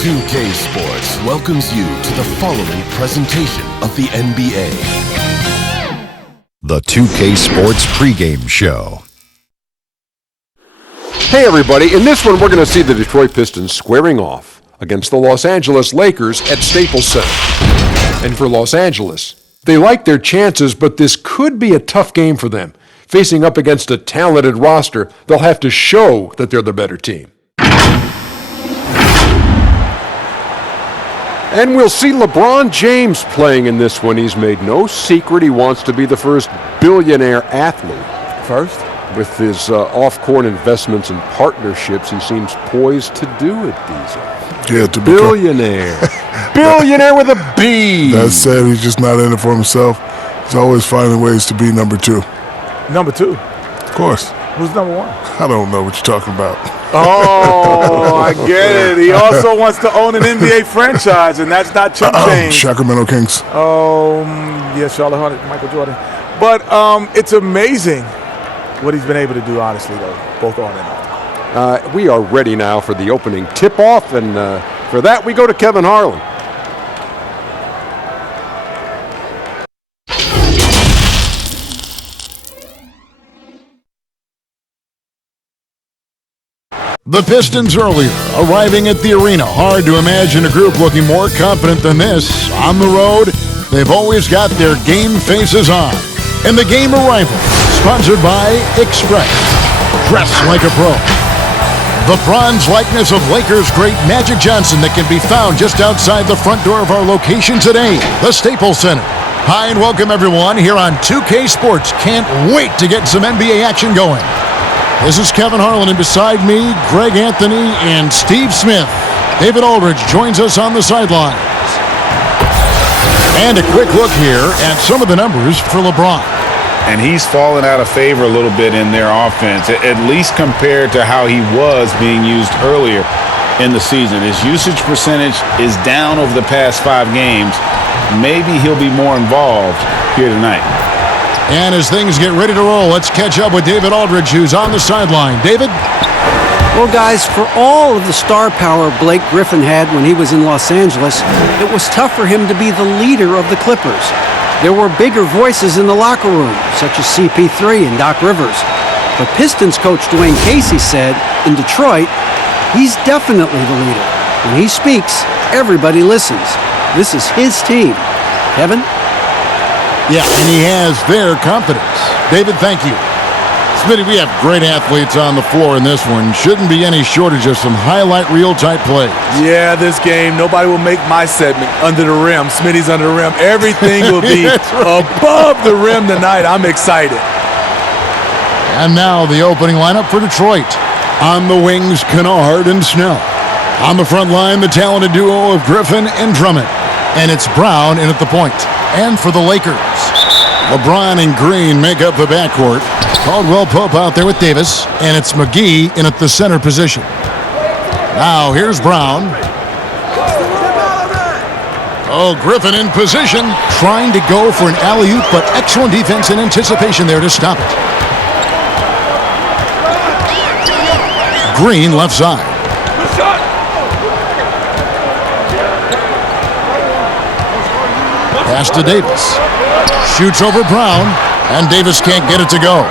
2K Sports welcomes you to the following presentation of the NBA. The 2K Sports Pregame Show. Hey everybody, in this one we're going to see the Detroit Pistons squaring off against the Los Angeles Lakers at Staples Center. And for Los Angeles, they like their chances, but this could be a tough game for them. Facing up against a talented roster, they'll have to show that they're the better team. And we'll see LeBron James playing in this one. He's made no secret he wants to be the first billionaire athlete. First? With his off-court investments and partnerships, he seems poised to do it, Diesel. Yeah, to be billionaire. Billionaire with a B. That said, he's just not in it for himself. He's always finding ways to be number two. Number two? Of course. Who's number one? I don't know what you're talking about. Oh, I get it. He also wants to own an NBA franchise, and that's not chump change. Sacramento Kings. Yeah, Charlotte Hornets, Michael Jordan. But it's amazing what he's been able to do, honestly, though, both on and off. We are ready now for the opening tip-off, and for that we go to Kevin Harlan. The Pistons earlier, arriving at the arena. Hard to imagine a group looking more confident than this. On the road, they've always got their game faces on. And the game arrival, sponsored by Express. Dress like a pro. The bronze likeness of Lakers great Magic Johnson that can be found just outside the front door of our location today, the Staples Center. Hi and welcome everyone here on 2K Sports. Can't wait to get some NBA action going. This is Kevin Harlan, and beside me, Greg Anthony and Steve Smith. David Aldridge joins us on the sidelines. And a quick look here at some of the numbers for LeBron. And he's fallen out of favor a little bit in their offense, at least compared to how he was being used earlier in the season. His usage percentage is down over the past 5 games. Maybe he'll be more involved here tonight. And as things get ready to roll, let's catch up with David Aldridge, who's on the sideline. David? Well, guys, for all of the star power Blake Griffin had when he was in Los Angeles, it was tough for him to be the leader of the Clippers. There were bigger voices in the locker room, such as CP3 and Doc Rivers. But Pistons coach Dwayne Casey said, in Detroit, he's definitely the leader. When he speaks, everybody listens. This is his team. Kevin? Yeah, and he has their confidence. David, thank you. Smitty, we have great athletes on the floor in this one. Shouldn't be any shortage of some highlight reel type plays. Yeah, this game, nobody will make my segment under the rim. Smitty's under the rim. Everything will be above the rim tonight. I'm excited. And now the opening lineup for Detroit. On the wings, Kennard and Snell. On the front line, the talented duo of Griffin and Drummond. And it's Brown in at the point. And for the Lakers, LeBron and Green make up the backcourt. Caldwell Pope out there with Davis, and it's McGee in at the center position. Now here's Brown. Oh, Griffin in position, trying to go for an alley-oop, but excellent defense and anticipation there to stop it. Green left side. Pass to Davis. Shoots over Brown, and Davis can't get it to go.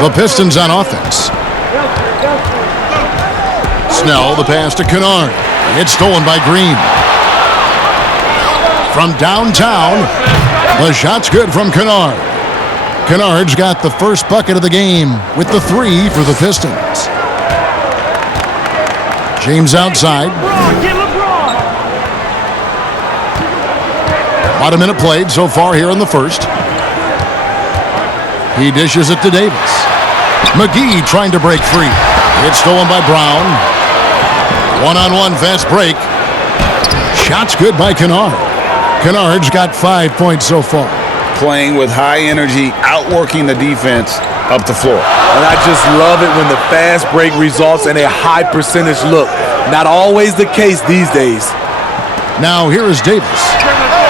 The Pistons on offense. Snell, the pass to Kennard. It's stolen by Green. From downtown, the shot's good from Kennard. Kennard's got the first bucket of the game with the 3 for the Pistons. James outside. About a minute played so far here in the first. He dishes it to Davis. McGee trying to break free. It's stolen by Brown. One-on-one fast break. Shot's good by Kennard. Kennard's got 5 points so far. Playing with high energy, outworking the defense up the floor. And I just love it when the fast break results in a high percentage look. Not always the case these days. Now here is Davis.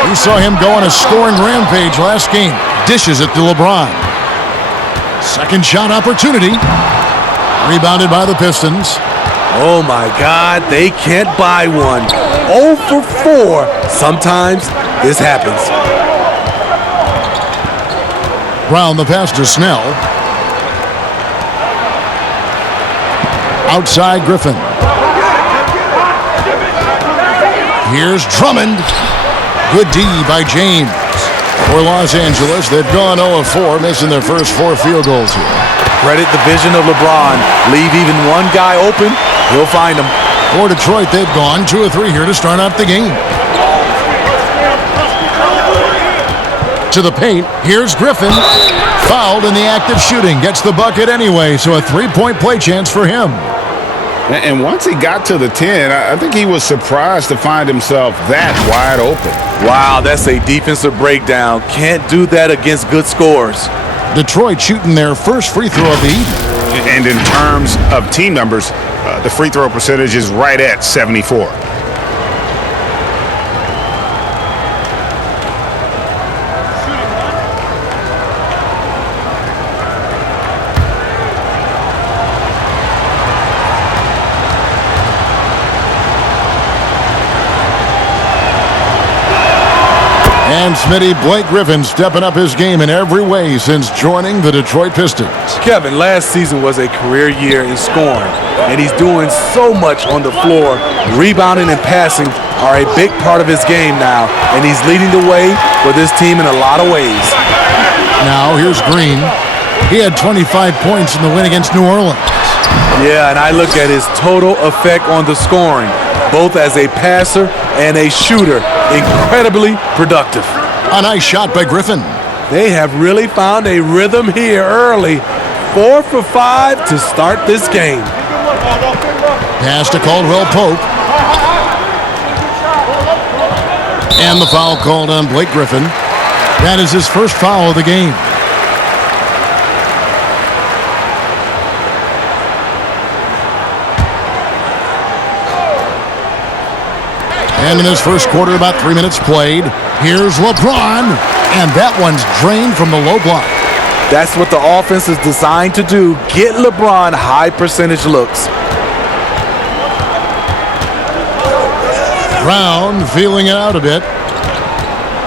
We saw him go on a scoring rampage last game. Dishes it to LeBron. Second shot opportunity. Rebounded by the Pistons. Oh my God, they can't buy one. 0 for 4. Sometimes this happens. Brown the pass to Snell. Outside Griffin. Here's Drummond. Good D by James. For Los Angeles, they've gone 0 of 4, missing their first 4 field goals here. Credit the vision of LeBron. Leave even one guy open, he'll find him. For Detroit, they've gone 2 of 3 here to start out the game. To the paint, here's Griffin. Fouled in the act of shooting. Gets the bucket anyway, so a 3-point play chance for him. And once he got to the 10, I think he was surprised to find himself that wide open. Wow, that's a defensive breakdown. Can't do that against good scores. Detroit shooting their first free throw of the evening. And in terms of team numbers, the free throw percentage is right at 74. And Smitty, Blake Griffin stepping up his game in every way since joining the Detroit Pistons. Kevin, last season was a career year in scoring, and he's doing so much on the floor. Rebounding and passing are a big part of his game now, and he's leading the way for this team in a lot of ways. Now here's Green. He had 25 points in the win against New Orleans. Yeah, and I look at his total effect on the scoring, both as a passer and a shooter. Incredibly productive. A nice shot by Griffin. They have really found a rhythm here early. 4 for 5 to start this game. Pass to Caldwell Pope. And the foul called on Blake Griffin. That is his first foul of the game. And in this first quarter, about 3 minutes played. Here's LeBron, and that one's drained from the low block. That's what the offense is designed to do. Get LeBron high percentage looks. Brown feeling it out a bit.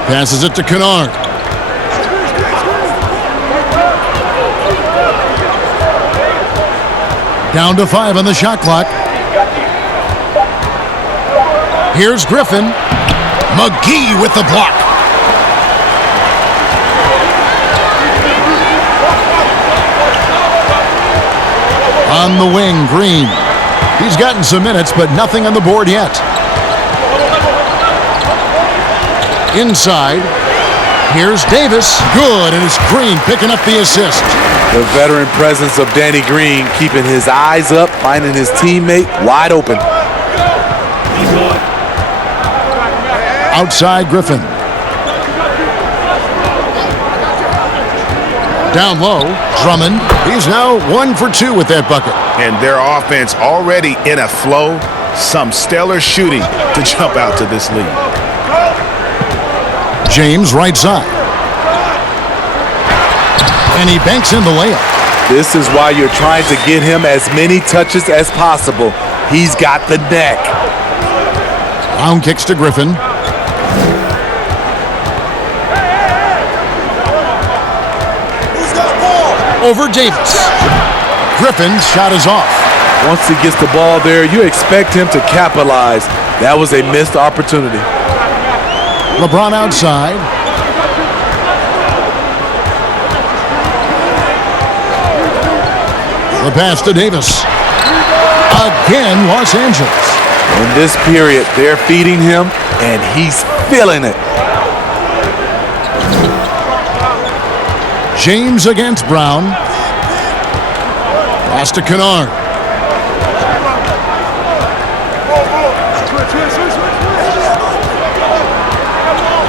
Passes it to Kennard. Down to 5 on the shot clock. Here's Griffin. McGee with the block. On the wing, Green. He's gotten some minutes, but nothing on the board yet. Inside. Here's Davis. Good, and it's Green picking up the assist. The veteran presence of Danny Green keeping his eyes up, finding his teammate wide open. Outside Griffin. Down low, Drummond. He's now 1 for 2 with that bucket. And their offense already in a flow. Some stellar shooting to jump out to this lead. James right side. And he banks in the layup. This is why you're trying to get him as many touches as possible. He's got the neck. Brown kicks to Griffin. Over Davis. Griffin's shot is off. Once he gets the ball there, you expect him to capitalize. That was a missed opportunity. LeBron outside. The pass to Davis. Again, Los Angeles. In this period, they're feeding him, and he's feeling it. James against Brown. Pass to Kennard.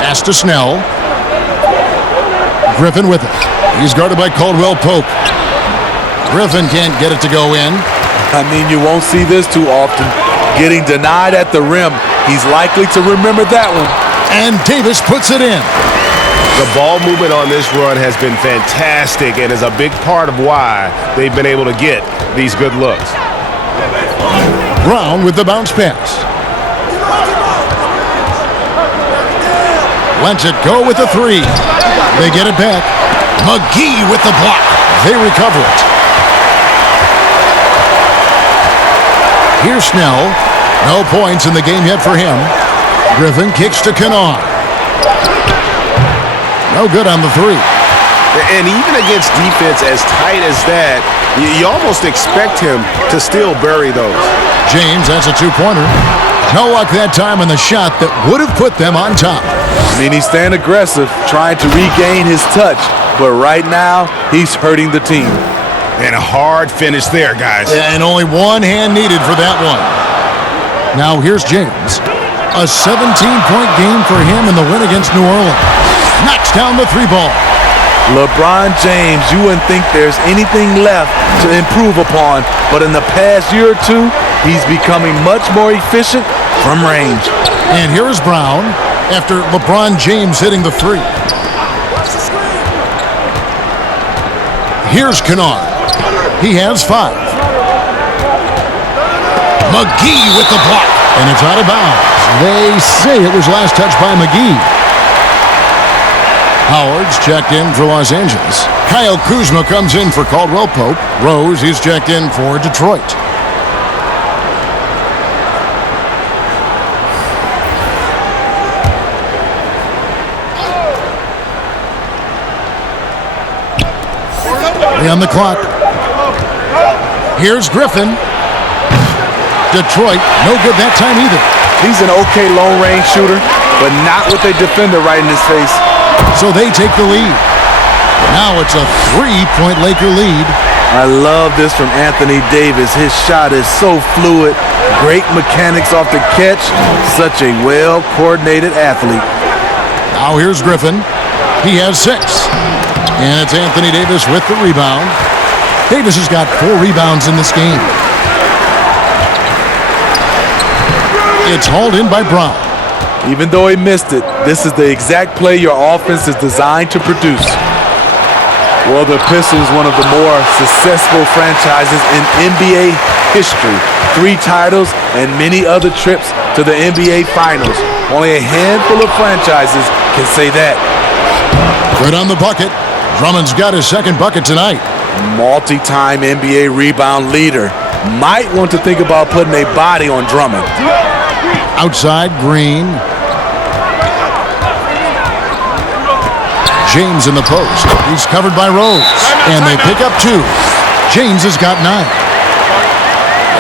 Pass to Snell. Griffin with it. He's guarded by Caldwell Pope. Griffin can't get it to go in. I mean, you won't see this too often. Getting denied at the rim. He's likely to remember that one. And Davis puts it in. The ball movement on this run has been fantastic and is a big part of why they've been able to get these good looks. Brown with the bounce pass. Lets it go with the three. They get it back. McGee with the block. They recover it. Here's Snell. No points in the game yet for him. Griffin kicks to Kennard. No good on the three. And even against defense as tight as that, you almost expect him to still bury those. James, that's a two-pointer. No luck that time on the shot that would have put them on top. I mean, he's staying aggressive, trying to regain his touch. But right now, he's hurting the team. And a hard finish there, guys. And only one hand needed for that one. Now here's James. A 17-point game for him in the win against New Orleans. Knocks down the three ball. LeBron James, you wouldn't think there's anything left to improve upon, but in the past year or two, he's becoming much more efficient from range. And here is Brown after LeBron James hitting the three. Here's Kennard. He has 5. McGee with the block, and it's out of bounds. They say it was last touched by McGee. Howard's checked in for Los Angeles. Kyle Kuzma comes in for Caldwell Pope. Rose, he's checked in for Detroit. On the clock. Here's Griffin. Detroit, no good that time either. He's an okay long-range shooter, but not with a defender right in his face. So they take the lead. Now it's a 3-point Laker lead. I love this from Anthony Davis. His shot is so fluid. Great mechanics off the catch. Such a well-coordinated athlete. Now here's Griffin. He has 6. And it's Anthony Davis with the rebound. Davis has got 4 rebounds in this game. It's hauled in by Brown. Even though he missed it, this is the exact play your offense is designed to produce. Well, the Pistons, one of the more successful franchises in NBA history. 3 titles and many other trips to the NBA Finals. Only a handful of franchises can say that. Good on the bucket. Drummond's got his second bucket tonight. Multi-time NBA rebound leader. Might want to think about putting a body on Drummond. Outside, Green. James in the post. He's covered by Rose. And they pick up 2. James has got 9.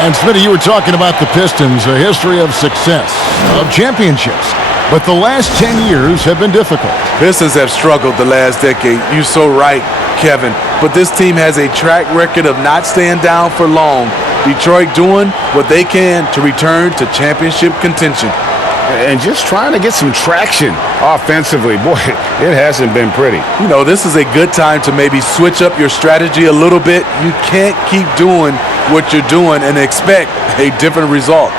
And Smitty, you were talking about the Pistons, a history of success, of championships. But the last 10 years have been difficult. Pistons have struggled the last decade. You're so right, Kevin. But this team has a track record of not staying down for long. Detroit doing what they can to return to championship contention. And just trying to get some traction offensively. Boy, it hasn't been pretty. You know, this is a good time to maybe switch up your strategy a little bit. You can't keep doing what you're doing and expect a different result.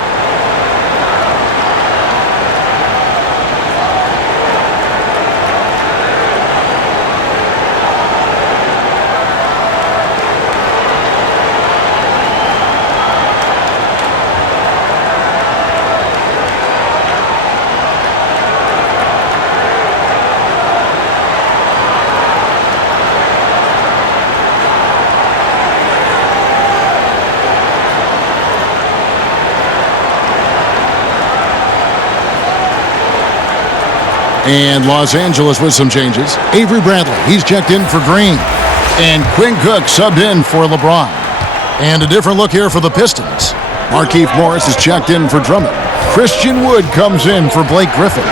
And Los Angeles with some changes. Avery Bradley, he's checked in for Green. And Quinn Cook subbed in for LeBron. And a different look here for the Pistons. Markieff Morris is checked in for Drummond. Christian Wood comes in for Blake Griffin.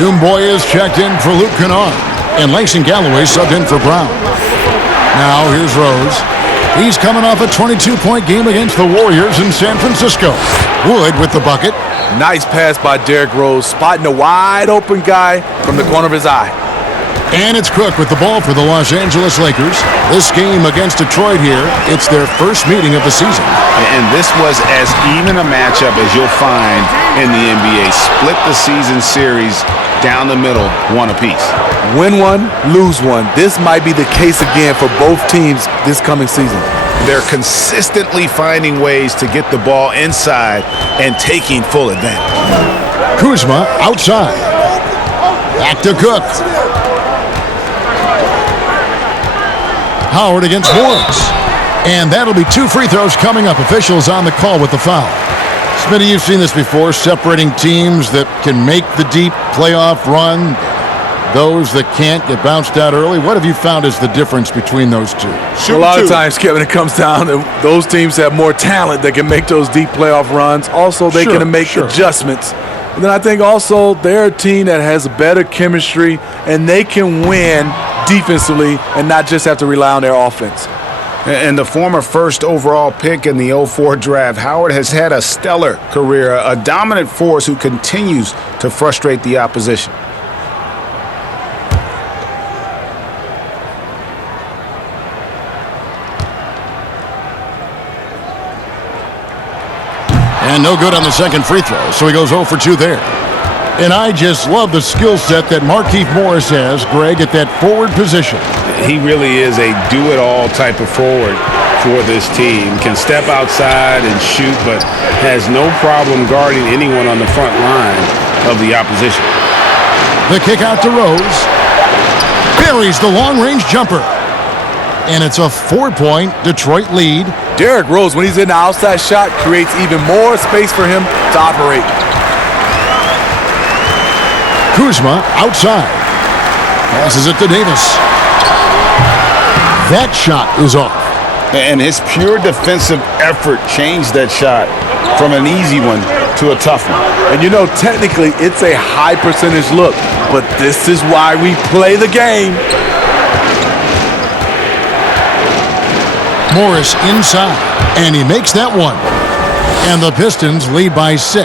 Doomboy is checked in for Luke Kennard. And Langston Galloway subbed in for Brown. Now here's Rose. He's coming off a 22-point game against the Warriors in San Francisco. Wood with the bucket. Nice pass by Derrick Rose, spotting a wide-open guy from the corner of his eye. And it's Cook with the ball for the Los Angeles Lakers. This game against Detroit here, it's their first meeting of the season. And this was as even a matchup as you'll find in the NBA. Split the season series down the middle, 1 apiece. Win one, lose one. This might be the case again for both teams this coming season. They're consistently finding ways to get the ball inside and taking full advantage. Kuzma outside. Back to Cook. Howard against Morris. And that'll be 2 free throws coming up. Officials on the call with the foul. Smitty, you've seen this before, separating teams that can make the deep playoff run, those that can't get bounced out early. What have you found is the difference between those two? A lot of times, Kevin, it comes down to those teams have more talent that can make those deep playoff runs. Also, they can make adjustments. And then I think also they're a team that has better chemistry, and they can win defensively and not just have to rely on their offense. And the former first overall pick in the 04 draft, Howard has had a stellar career, a dominant force who continues to frustrate the opposition. And no good on the second free throw, so he goes 0 for 2 there. And I just love the skill set that Markieff Morris has, Greg, at that forward position. He really is a do-it-all type of forward for this team. Can step outside and shoot, but has no problem guarding anyone on the front line of the opposition. The kick out to Rose. Buries the long-range jumper. And it's a 4-point Detroit lead. Derrick Rose, when he's in the outside shot, creates even more space for him to operate. Kuzma outside. Passes it to Davis. That shot is off. And his pure defensive effort changed that shot from an easy one to a tough one. And you know, technically, it's a high percentage look, but this is why we play the game. Morris inside, and he makes that one. And the Pistons lead by 6.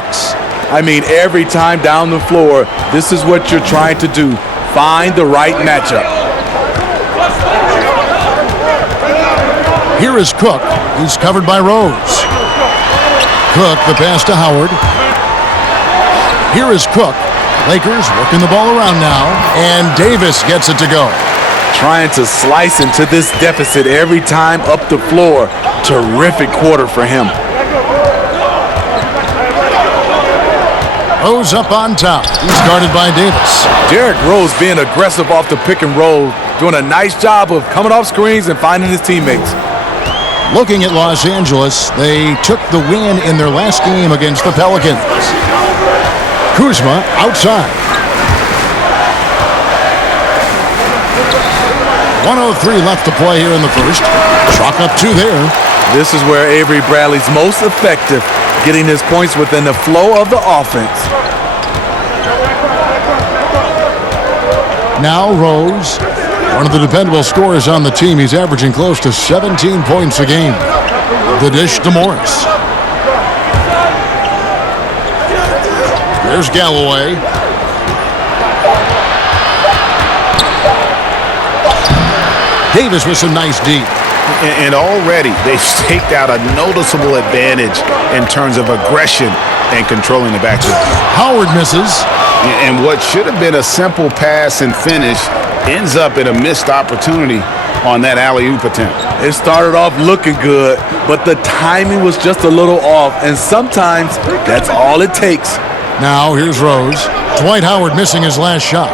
I mean, every time down the floor, this is what you're trying to do. Find the right matchup. Here is Cook. He's covered by Rose. Cook, the pass to Howard. Here is Cook. Lakers working the ball around now, and Davis gets it to go. Trying to slice into this deficit every time up the floor. Terrific quarter for him. Rose up on top. He's guarded by Davis. Derrick Rose being aggressive off the pick and roll, doing a nice job of coming off screens and finding his teammates. Looking at Los Angeles, they took the win in their last game against the Pelicans. Kuzma outside. 1:03 left to play here in the first. Chalk up 2 there. This is where Avery Bradley's most effective, getting his points within the flow of the offense. Now Rose, one of the dependable scorers on the team. He's averaging close to 17 points a game. The dish to Morris. There's Galloway. Davis with some nice deep. And already they've staked out a noticeable advantage in terms of aggression and controlling the backcourt. Howard misses. And what should have been a simple pass and finish ends up in a missed opportunity on that alley-oop attempt. It started off looking good, but the timing was just a little off, and sometimes that's all it takes. Now here's Rose. Dwight Howard missing his last shot.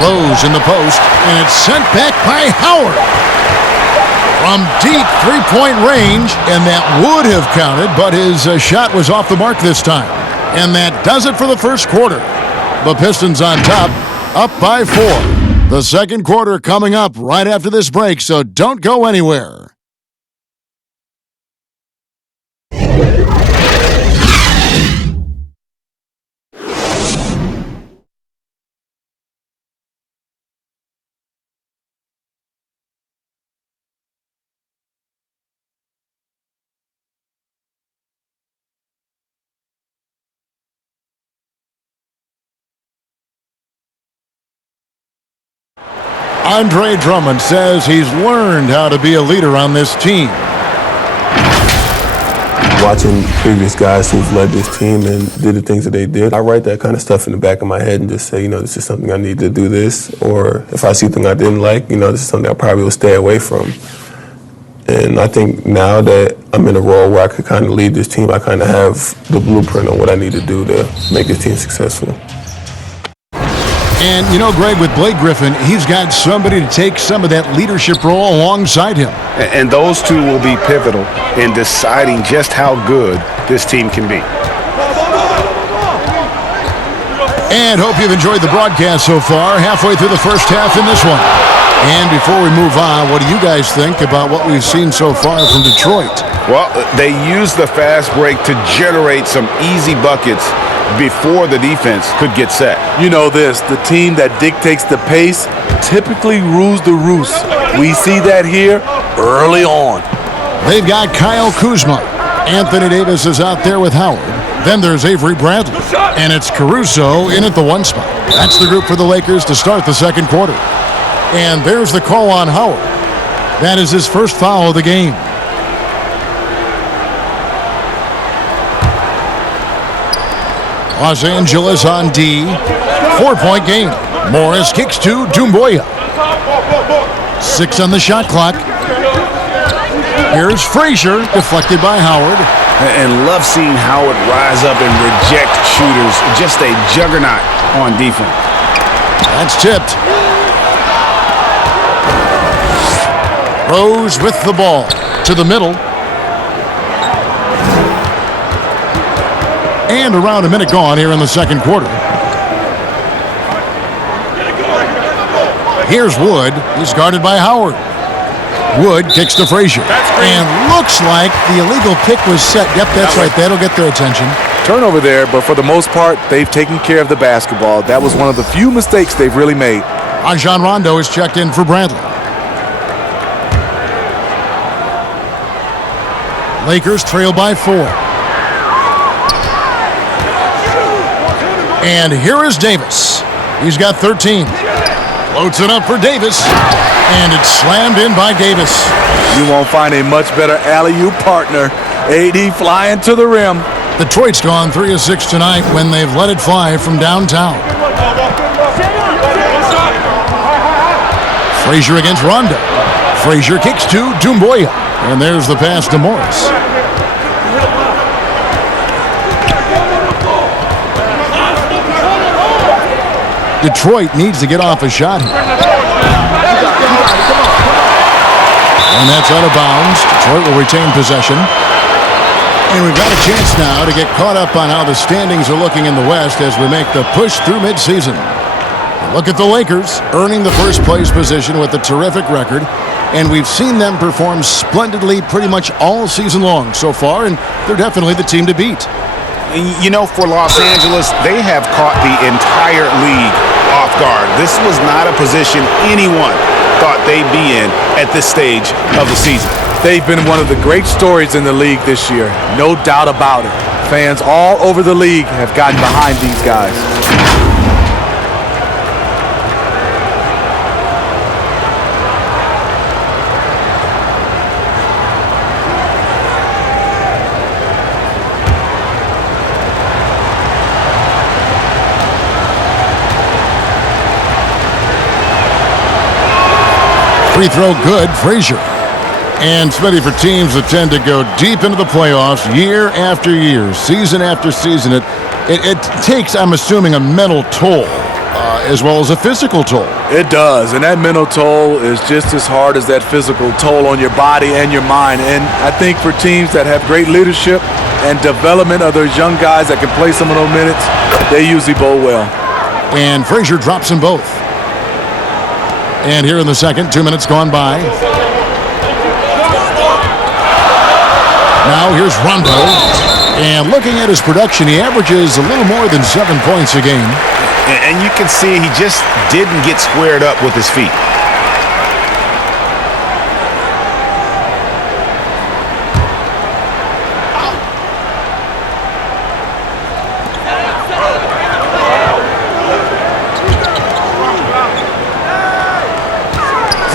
Rose in the post, and it's sent back by Howard. From deep three-point range, and that would have counted, but his shot was off the mark this time. And that does it for the first quarter. The Pistons on top, up by 4. The second quarter coming up right after this break, so don't go anywhere. Andre Drummond says he's learned how to be a leader on this team. watching previous guys who've led this team and did the things that they did, I write that kind of stuff in the back of my head and just say, this is something I need to do this. Or if I see something I didn't like, this is something I probably will stay away from. And I think now that I'm in a role where I could kind of lead this team, I kind of have the blueprint on what I need to do to make this team successful. And, Greg, with Blake Griffin, he's got somebody to take some of that leadership role alongside him. And those two will be pivotal in deciding just how good this team can be. And hope you've enjoyed the broadcast so far, halfway through the first half in this one. And before we move on, what do you guys think about what we've seen so far from Detroit? Well, they used the fast break to generate some easy buckets before the defense could get set. You know this, the team that dictates the pace typically rules the roost. We see that here early on. They've got Kyle Kuzma. Anthony Davis is out there with Howard. Then there's Avery Bradley. And it's Caruso in at the 1 spot. That's the group for the Lakers to start the second quarter. And there's the call on Howard. That is his first foul of the game. Los Angeles on D. 4-point game. Morris kicks to Doumbouya. 6 on the shot clock. Here's Frazier, deflected by Howard. And love seeing Howard rise up and reject shooters. Just a juggernaut on defense. That's tipped. Rose with the ball to the middle. And around a minute gone here in the second quarter. Here's Wood. He's guarded by Howard. Wood kicks to Frazier. And looks like the illegal pick was set. Yep, that's right. That'll get their attention. Turnover there, but for the most part, they've taken care of the basketball. That was one of the few mistakes they've really made. Rajon Rondo is checked in for Bradley. Lakers trail by 4. And here is Davis. He's got 13. Floats it up for Davis. And it's slammed in by Davis. You won't find a much better alley-oop partner. AD flying to the rim. Detroit's gone 3 of 6 tonight when they've let it fly from downtown. Frazier against Rondo. Frazier kicks to Doumbouya. And there's the pass to Morris. Detroit needs to get off a shot here. And that's out of bounds. Detroit will retain possession. And we've got a chance now to get caught up on how the standings are looking in the West as we make the push through midseason. Look at the Lakers, earning the first place position with a terrific record. And we've seen them perform splendidly pretty much all season long so far, and they're definitely the team to beat. For Los Angeles, they have caught the entire league off guard. This was not a position anyone thought they'd be in at this stage of the season. They've been one of the great stories in the league this year. No doubt about it. Fans all over the league have gotten behind these guys. Free throw good, Frazier. And Smitty, for teams that tend to go deep into the playoffs year after year, season after season, it takes, I'm assuming, a mental toll as well as a physical toll. It does, and that mental toll is just as hard as that physical toll on your body and your mind. And I think for teams that have great leadership and development of those young guys that can play some of those minutes, they usually bowl well. And Frazier drops them both. And here in the second, 2 minutes gone by. Now here's Rondo. And looking at his production, he averages a little more than 7 points a game. And you can see he just didn't get squared up with his feet.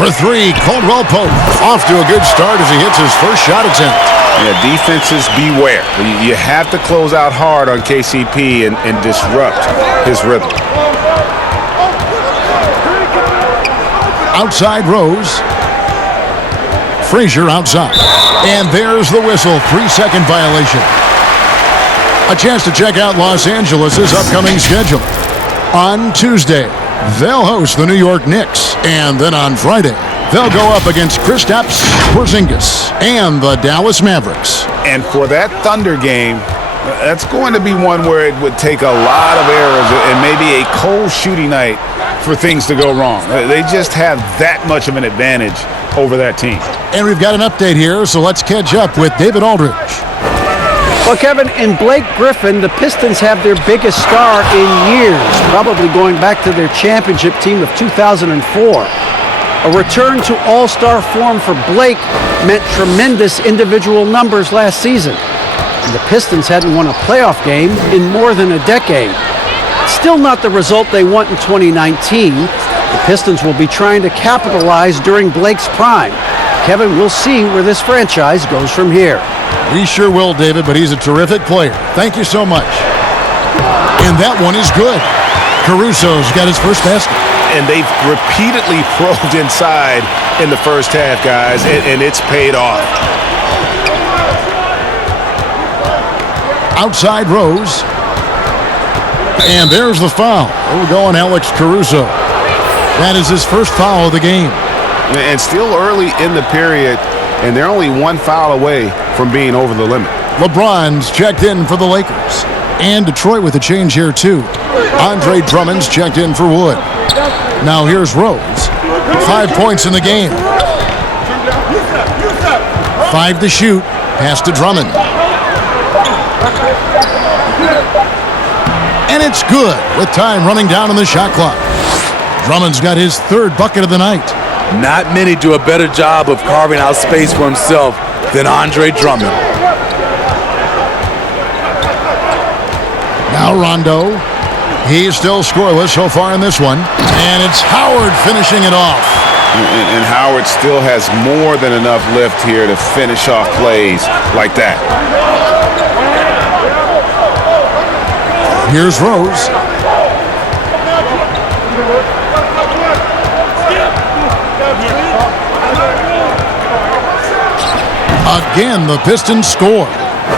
For 3, Caldwell Pope off to a good start as he hits his first shot attempt. Yeah, defenses beware. You have to close out hard on KCP and disrupt his rhythm. Outside Rose. Frazier outside. And there's the whistle. 3-second violation. A chance to check out Los Angeles' upcoming schedule. On Tuesday, they'll host the New York Knicks. And then on Friday, they'll go up against Kristaps Porzingis and the Dallas Mavericks. And for that Thunder game, that's going to be one where it would take a lot of errors and maybe a cold shooting night for things to go wrong. They just have that much of an advantage over that team. And we've got an update here, so let's catch up with David Aldridge. Well, Kevin, in Blake Griffin, the Pistons have their biggest star in years, probably going back to their championship team of 2004. A return to all-star form for Blake meant tremendous individual numbers last season. And the Pistons hadn't won a playoff game in more than a decade. Still not the result they want in 2019. The Pistons will be trying to capitalize during Blake's prime. Kevin, we'll see where this franchise goes from here. We sure will, David, but he's a terrific player. Thank you so much. And that one is good. Caruso's got his first basket. And they've repeatedly probed inside in the first half, guys, and it's paid off. Outside Rose. And there's the foul. We're going Alex Caruso. That is his first foul of the game. And still early in the period, and they're only one foul away from being over the limit. LeBron's checked in for the Lakers. And Detroit with a change here, too. Andre Drummond's checked in for Wood. Now here's Rose. 5 points in the game. 5 to shoot. Pass to Drummond. And it's good with time running down on the shot clock. Drummond's got his third bucket of the night. Not many do a better job of carving out space for himself than Andre Drummond. Now Rondo. He's still scoreless so far in this one. And it's Howard finishing it off. And Howard still has more than enough lift here to finish off plays like that. Here's Rose. Again, the Pistons score.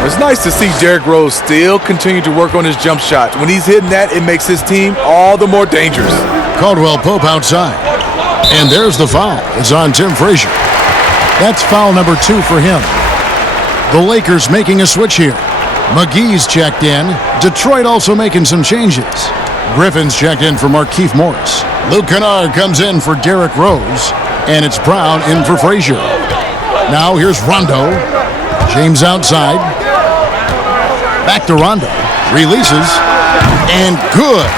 It's nice to see Derrick Rose still continue to work on his jump shot. When he's hitting that, it makes his team all the more dangerous. Caldwell Pope outside. And there's the foul. It's on Tim Frazier. That's foul number 2 for him. The Lakers making a switch here. McGee's checked in. Detroit also making some changes. Griffin's checked in for Markieff Morris. Luke Kennard comes in for Derrick Rose. And it's Brown in for Frazier. Now here's Rondo. James outside. Back to Rondo. Releases. And good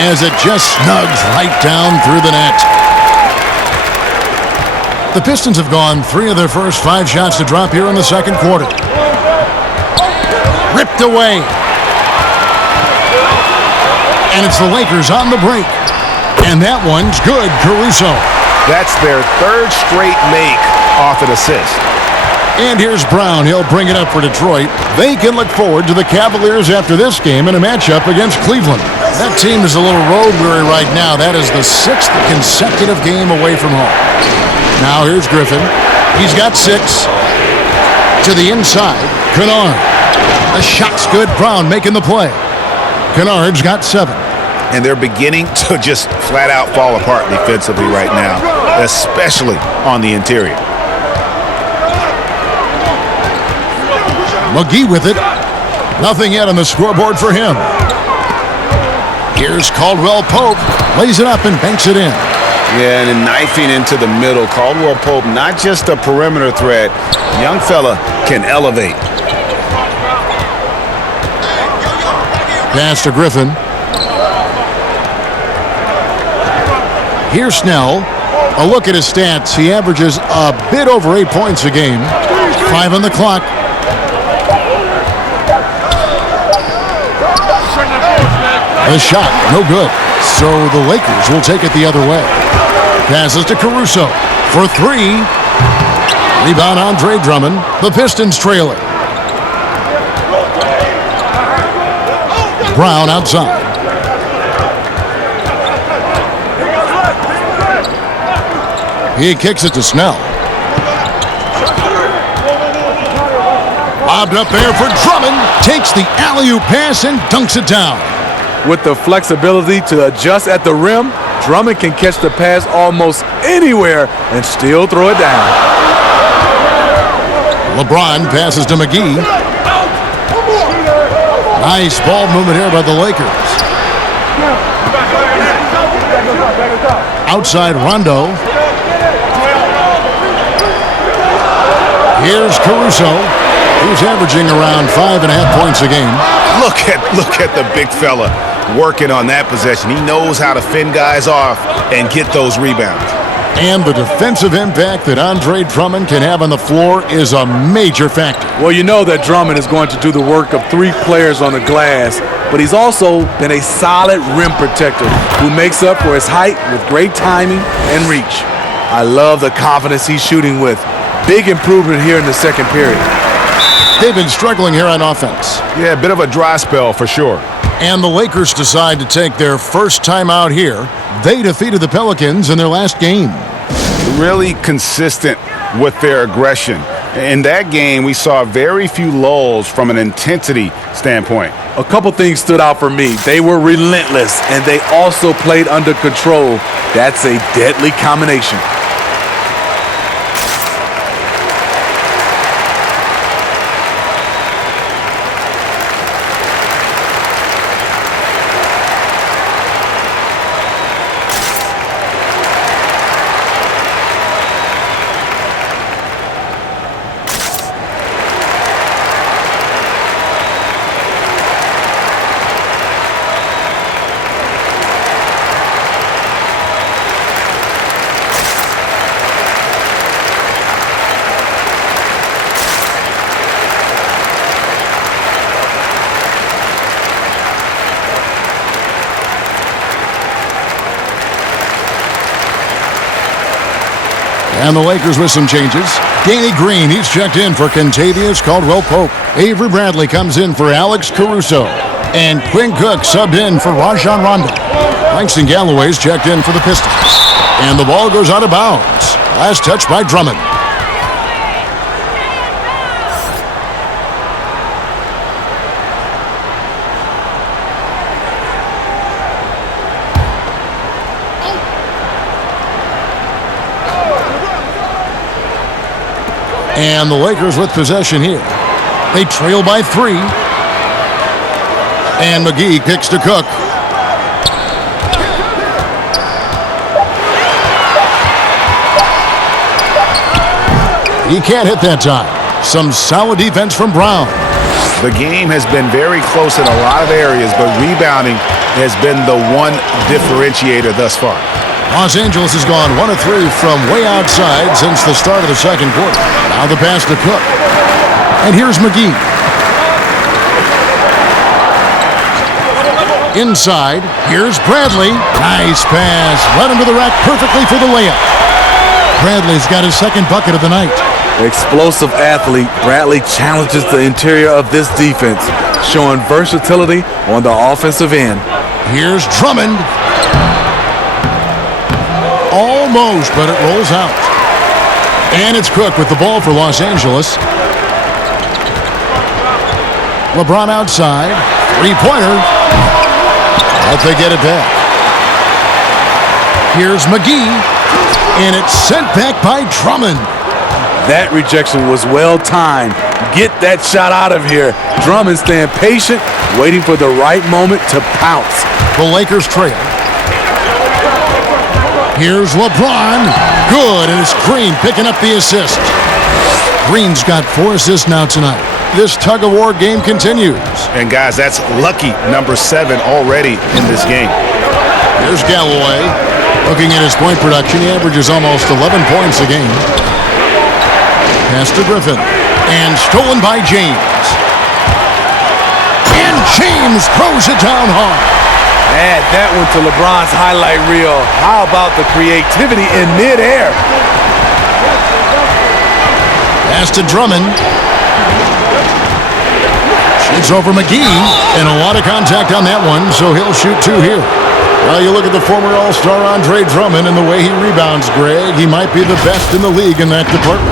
as it just snugs right down through the net. The Pistons have gone 3 of their first 5 shots to drop here in the second quarter. Ripped away. And it's the Lakers on the break. And that one's good, Caruso. That's their third straight make off an assist. And here's Brown. He'll bring it up for Detroit. They can look forward to the Cavaliers after this game in a matchup against Cleveland. That team is a little road weary right now. That is the 6th consecutive game away from home. Now here's Griffin. He's got 6. To the inside, Kennard. The shot's good. Brown making the play. Kennard's got 7. And they're beginning to just flat out fall apart defensively right now, especially on the interior. McGee with it. Nothing yet on the scoreboard for him. Here's Caldwell Pope. Lays it up and banks it in. Yeah, and then knifing into the middle. Caldwell Pope, not just a perimeter threat. Young fella can elevate. Pass to Griffin. Here's Snell. A look at his stats. He averages a bit over 8 points a game. 5 on the clock. The shot, no good. So the Lakers will take it the other way. Passes to Caruso for 3. Rebound Andre Drummond. The Pistons trail it. Brown outside. He kicks it to Snell. Lobbed up there for Drummond. Takes the alley-oop pass and dunks it down. With the flexibility to adjust at the rim, Drummond can catch the pass almost anywhere and still throw it down. LeBron passes to McGee. Nice ball movement here by the Lakers. Outside Rondo. Here's Caruso, who's averaging around 5.5 points a game. Look at the big fella working on that possession. He knows how to fend guys off and get those rebounds. And the defensive impact that Andre Drummond can have on the floor is a major factor. Well, you know that Drummond is going to do the work of 3 players on the glass, but he's also been a solid rim protector who makes up for his height with great timing and reach. I love the confidence he's shooting with. Big improvement here in the second period. They've been struggling here on offense. Yeah, a bit of a dry spell for sure. And the Lakers decide to take their first time out here. They defeated the Pelicans in their last game. Really consistent with their aggression. In that game, we saw very few lulls from an intensity standpoint. A couple things stood out for me. They were relentless, and they also played under control. That's a deadly combination. And the Lakers with some changes. Danny Green, he's checked in for Kentavious Caldwell-Pope. Avery Bradley comes in for Alex Caruso. And Quinn Cook subbed in for Rajon Rondo. Langston Galloway's checked in for the Pistons. And the ball goes out of bounds. Last touch by Drummond. And the Lakers with possession here. They trail by 3. And McGee kicks to Cook. He can't hit that time. Some solid defense from Brown. The game has been very close in a lot of areas, but rebounding has been the one differentiator thus far. Los Angeles has gone 1 of 3 from way outside since the start of the second quarter. Now the pass to Cook. And here's McGee. Inside, here's Bradley. Nice pass. Led him to the rack perfectly for the layup. Bradley's got his second bucket of the night. Explosive athlete, Bradley challenges the interior of this defense, showing versatility on the offensive end. Here's Drummond. Almost, but it rolls out. And it's Cook with the ball for Los Angeles. LeBron outside. 3-pointer. But they get it back. Here's McGee. And it's sent back by Drummond. That rejection was well timed. Get that shot out of here. Drummond staying patient, waiting for the right moment to pounce. The Lakers trail. Here's LeBron. Good, and it's Green picking up the assist. Green's got 4 assists now tonight. This tug-of-war game continues. And guys, that's lucky number 7 already in this game. Here's Galloway. Looking at his point production, he averages almost 11 points a game. Pass to Griffin. And stolen by James. And James throws it down hard. Add that one to LeBron's highlight reel. How about the creativity in midair? Pass to Drummond. It's over McGee, and a lot of contact on that one, so he'll shoot 2 here. Well, you look at the former All-Star Andre Drummond and the way he rebounds, Greg. He might be the best in the league in that department.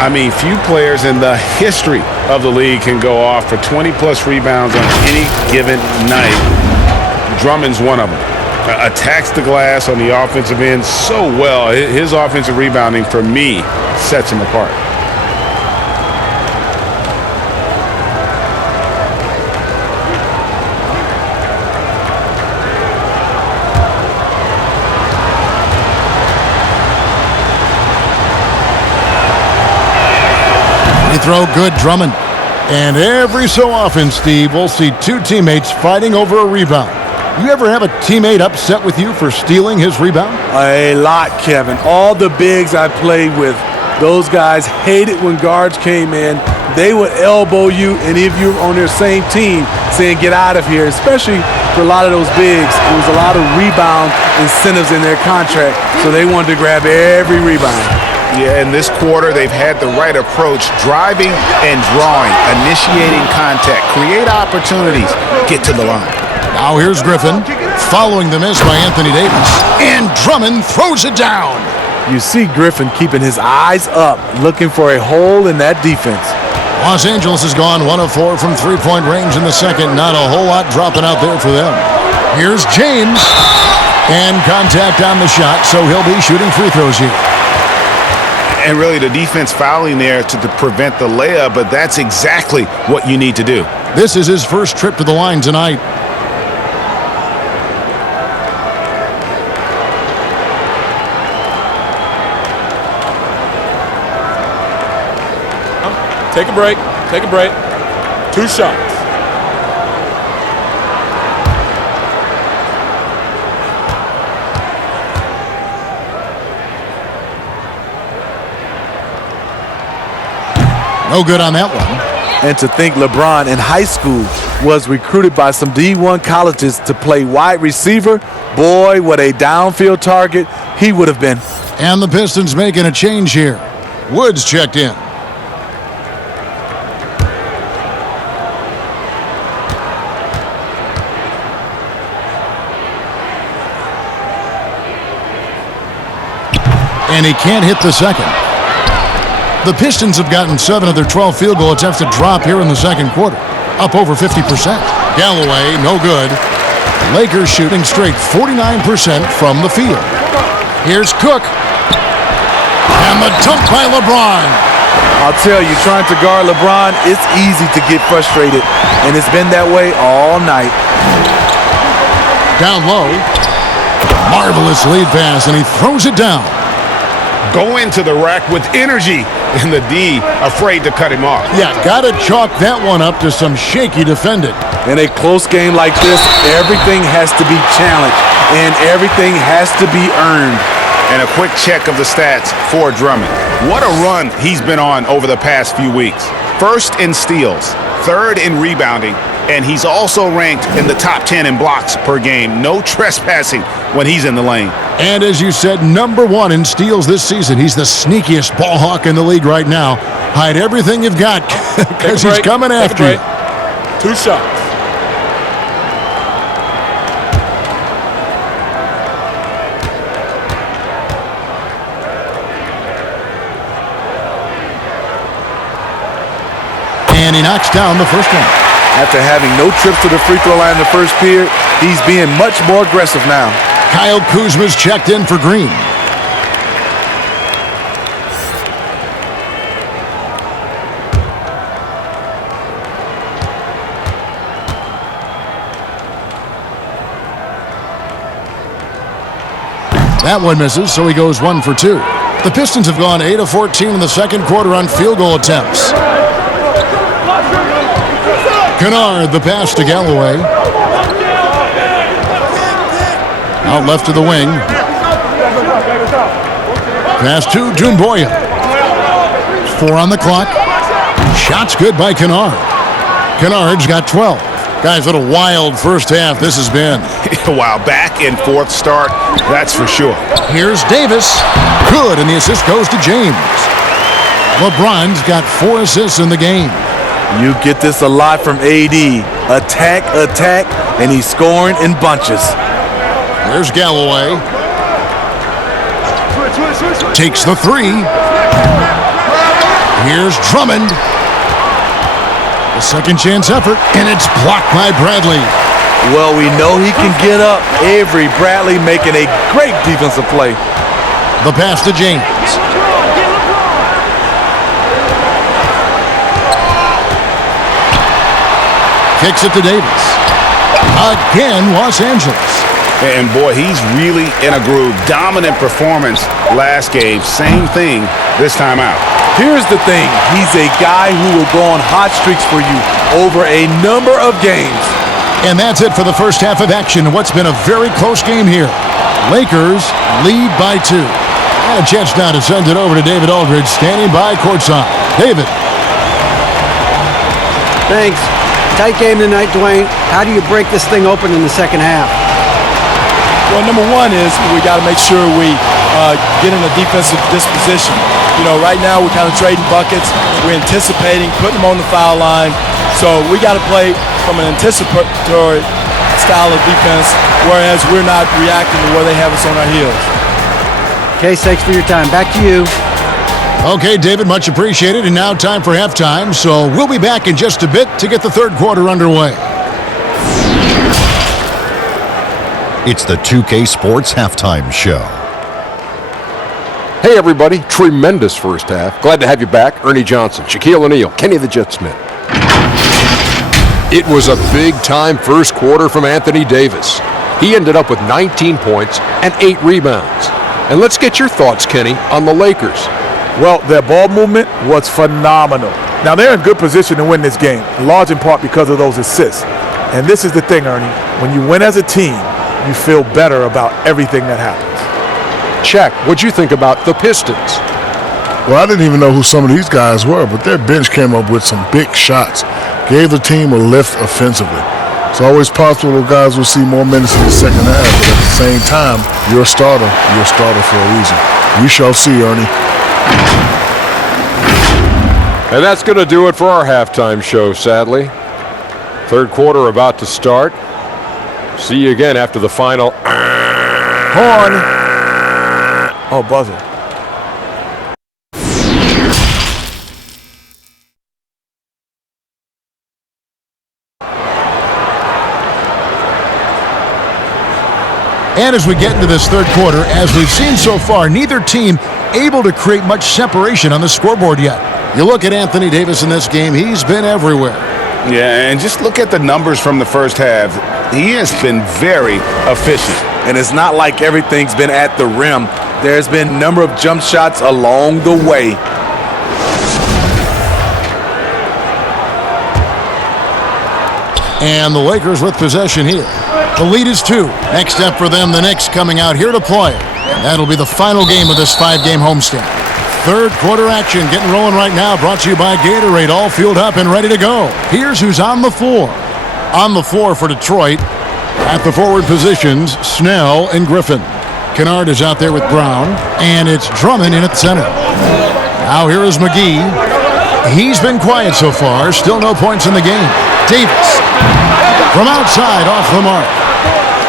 I mean, few players in the history of the league can go off for 20-plus rebounds on any given night. Drummond's one of them. Attacks the glass on the offensive end so well. His offensive rebounding, for me, sets him apart. Throw good, Drummond. And every so often, Steve, we'll see 2 teammates fighting over a rebound. You ever have a teammate upset with you for stealing his rebound? A lot, Kevin. All the bigs I played with, those guys hated when guards came in. They would elbow you, and if you're on their same team, saying get out of here, especially for a lot of those bigs. It was a lot of rebound incentives in their contract, so they wanted to grab every rebound. Yeah, in this quarter, they've had the right approach, driving and drawing, initiating contact, create opportunities, get to the line. Now here's Griffin, following the miss by Anthony Davis, and Drummond throws it down. You see Griffin keeping his eyes up, looking for a hole in that defense. Los Angeles has gone 1 of 4 from three-point range in the second. Not a whole lot dropping out there for them. Here's James, and contact on the shot, so he'll be shooting free throws here. And really the defense fouling there to prevent the layup, but that's exactly what you need to do. This is his first trip to the line tonight. Take a break. Take a break. 2 shots. No good on that one. And to think LeBron in high school was recruited by some D1 colleges to play wide receiver, boy, what a downfield target he would have been. And the Pistons making a change here. Woods checked in. And he can't hit the second. The Pistons have gotten 7 of their 12 field goal attempts to drop here in the second quarter, up over 50%. Galloway, no good. Lakers shooting straight 49% from the field. Here's Cook. And the dunk by LeBron. I'll tell you, trying to guard LeBron, it's easy to get frustrated, and it's been that way all night. Down low. Marvelous lead pass, and he throws it down. Go into the rack with energy, and the D afraid to cut him off. Yeah, got to chalk that one up to some shaky defending. In a close game like this, everything has to be challenged, and everything has to be earned. And a quick check of the stats for Drummond. What a run he's been on over the past few weeks. First in steals, 3rd in rebounding, and he's also ranked in the top 10 in blocks per game. No trespassing when he's in the lane. And as you said, number 1 in steals this season. He's the sneakiest ball hawk in the league right now. Hide everything you've got because he's coming after you. 2 shots. And he knocks down the first one. After having no trips to the free throw line in the first period, he's being much more aggressive now. Kyle Kuzma's checked in for Green. That one misses, so he goes 1 for 2. The Pistons have gone 8 of 14 in the second quarter on field goal attempts. Kennard, the pass to Galloway. Out left to the wing. Pass to Doumbouya. 4 on the clock. Shots good by Kennard. Kennard's got 12. Guys, what a wild first half this has been. Wow, back and forth start, that's for sure. Here's Davis. Good, and the assist goes to James. LeBron's got 4 assists in the game. You get this a lot from AD. Attack, attack, and he's scoring in bunches. There's Galloway. Takes the three. Here's Drummond. A second chance effort, and it's blocked by Bradley. Well, we know he can get up. Avery Bradley making a great defensive play. The pass to James. Kicks it to Davis. Again, Los Angeles. And boy, he's really in a groove. Dominant performance last game. Same thing this time out. Here's the thing. He's a guy who will go on hot streaks for you over a number of games. And that's it for the first half of action in what's been a very close game here. Lakers lead by 2. And a chance now to send it over to David Aldridge, standing by courtside. David. Thanks. Tight game tonight, Dwayne. How do you break this thing open in the second half? Well, number one is we got to make sure we get in a defensive disposition. You know, right now we're kind of trading buckets. We're anticipating, putting them on the foul line. So we got to play from an anticipatory style of defense, whereas we're not reacting to where they have us on our heels. Case, thanks for your time. Back to you. Okay, David, much appreciated. And now time for halftime. So we'll be back in just a bit to get the third quarter underway. It's the 2K Sports Halftime Show. Hey, everybody. Tremendous first half. Glad to have you back. Ernie Johnson, Shaquille O'Neal, Kenny the Jet Smith. It was a big-time first quarter from Anthony Davis. He ended up with 19 points and 8 rebounds. And let's get your thoughts, Kenny, on the Lakers. Well, their ball movement was phenomenal. Now, they're in good position to win this game, large in part because of those assists. And this is the thing, Ernie. When you win as a team, you feel better about everything that happens. Shaq, what'd you think about the Pistons? Well, I didn't even know who some of these guys were, but their bench came up with some big shots, gave the team a lift offensively. It's always possible those guys will see more minutes in the second half, but at the same time, you're a starter for a reason. We shall see, Ernie. And that's going to do it for our halftime show, sadly. Third quarter about to start. See you again after the final. Horn. Oh, buzzer. And as we get into this third quarter, as we've seen so far, neither team able to create much separation on the scoreboard yet. You look at Anthony Davis in this game, he's been everywhere. Yeah, and just look at the numbers from the first half. He has been very efficient. And it's not like everything's been at the rim. There's been a number of jump shots along the way. And the Lakers with possession here. The lead is 2. Next step for them, the Knicks coming out here to play. And that'll be the final game of this 5-game homestand. Third quarter action getting rolling right now, brought to you by Gatorade, all fueled up and ready to go. Here's who's on the floor. On the floor for Detroit, at the forward positions, Snell and Griffin. Kennard is out there with Brown, and it's Drummond in at center. Now here is McGee. He's been quiet so far, still no points in the game. Davis from outside off the mark.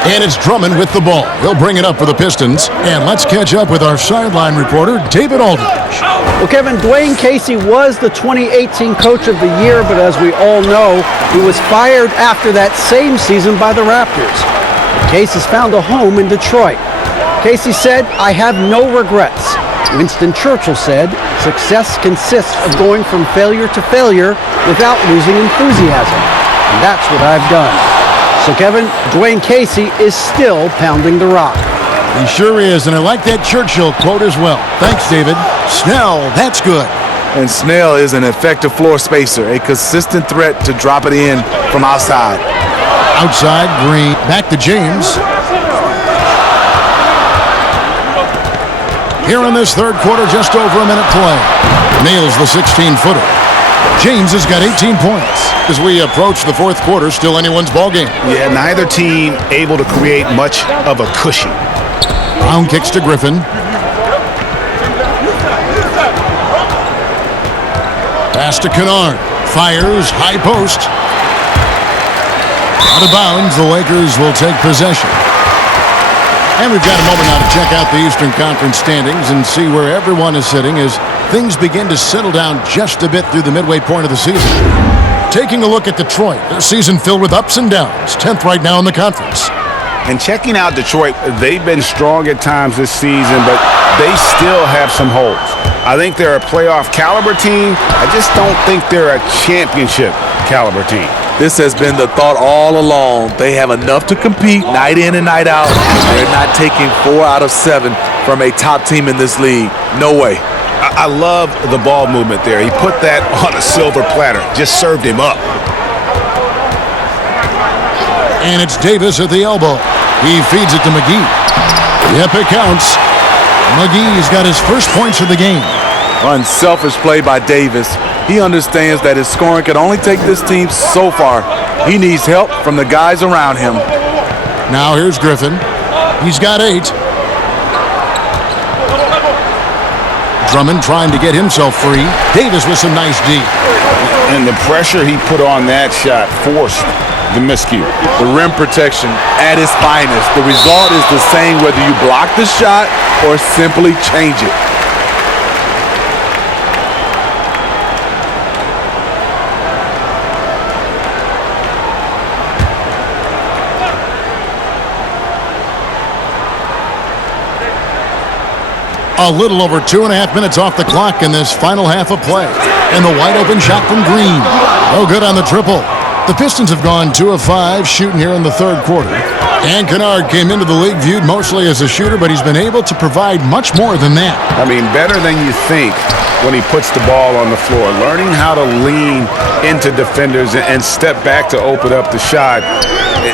And it's Drummond with the ball. He'll bring it up for the Pistons. And let's catch up with our sideline reporter, David Aldridge. Well, Kevin, Dwayne Casey was the 2018 Coach of the Year, but as we all know, he was fired after that same season by the Raptors. Casey has found a home in Detroit. Casey said, "I have no regrets." Winston Churchill said, "Success consists of going from failure to failure without losing enthusiasm. And that's what I've done." So, Kevin, Dwayne Casey is still pounding the rock. He sure is, and I like that Churchill quote as well. Thanks, David. Snell, that's good. And Snell is an effective floor spacer, a consistent threat to drop it in from outside. Outside, Green. Back to James. Here in this third quarter, just over a minute play. Nails the 16-footer. James has got 18 points. As we approach the fourth quarter, still anyone's ballgame. Yeah, neither team able to create much of a cushion. Brown kicks to Griffin. Pass to Kennard. Fires, high post. Out of bounds, the Lakers will take possession. And we've got a moment now to check out the Eastern Conference standings and see where everyone is sitting as things begin to settle down just a bit through the midway point of the season. Taking a look at Detroit, their season filled with ups and downs, 10th right now in the conference. And checking out Detroit, they've been strong at times this season, but they still have some holes. I think they're a playoff caliber team. I just don't think they're a championship caliber team. This has been the thought all along. They have enough to compete night in and night out. They're not taking 4 out of 7 from a top team in this league. No way. I love the ball movement there. He put that on a silver platter. Just served him up. And it's Davis at the elbow. He feeds it to McGee. Yep, it counts. McGee's got his first points of the game. Unselfish play by Davis. He understands that his scoring can only take this team so far. He needs help from the guys around him. Now here's Griffin. He's got 8. Drummond trying to get himself free. Davis with some nice D. And the pressure he put on that shot forced the miscue. The rim protection at its finest. The result is the same whether you block the shot or simply change it. A little over 2.5 minutes off the clock in this final half of play. And the wide open shot from Green. No good on the triple. The Pistons have gone 2 of 5 shooting here in the third quarter. And Kennard came into the league viewed mostly as a shooter, but he's been able to provide much more than that. I mean, better than you think when he puts the ball on the floor. Learning how to lean into defenders and step back to open up the shot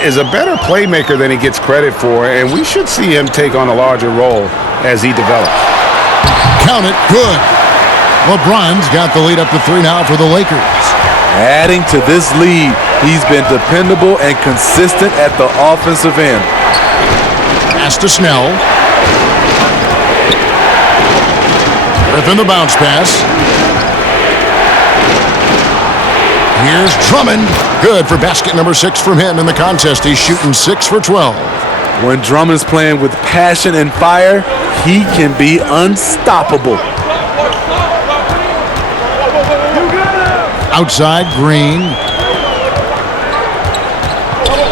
is a better playmaker than he gets credit for, and we should see him take on a larger role as he develops. Count it, good. LeBron's got the lead up to 3 now for the Lakers. Adding to this lead, he's been dependable and consistent at the offensive end. Pass to Snell. Griffin the bounce pass. Here's Drummond. Good for basket number 6 from him in the contest. He's shooting 6 for 12. When Drummond's playing with passion and fire, he can be unstoppable. Outside, Green.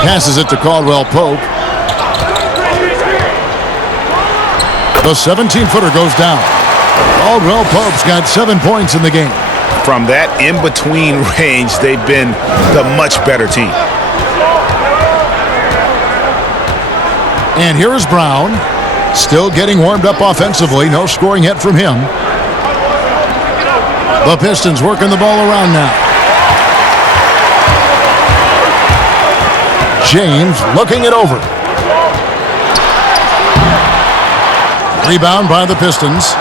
Passes it to Caldwell Pope. The 17-footer goes down. Caldwell Pope's got 7 points in the game. From that in-between range, they've been the much better team. And here is Brown. Still getting warmed up offensively. No scoring yet from him. The Pistons working the ball around now. James looking it over. Rebound by the Pistons.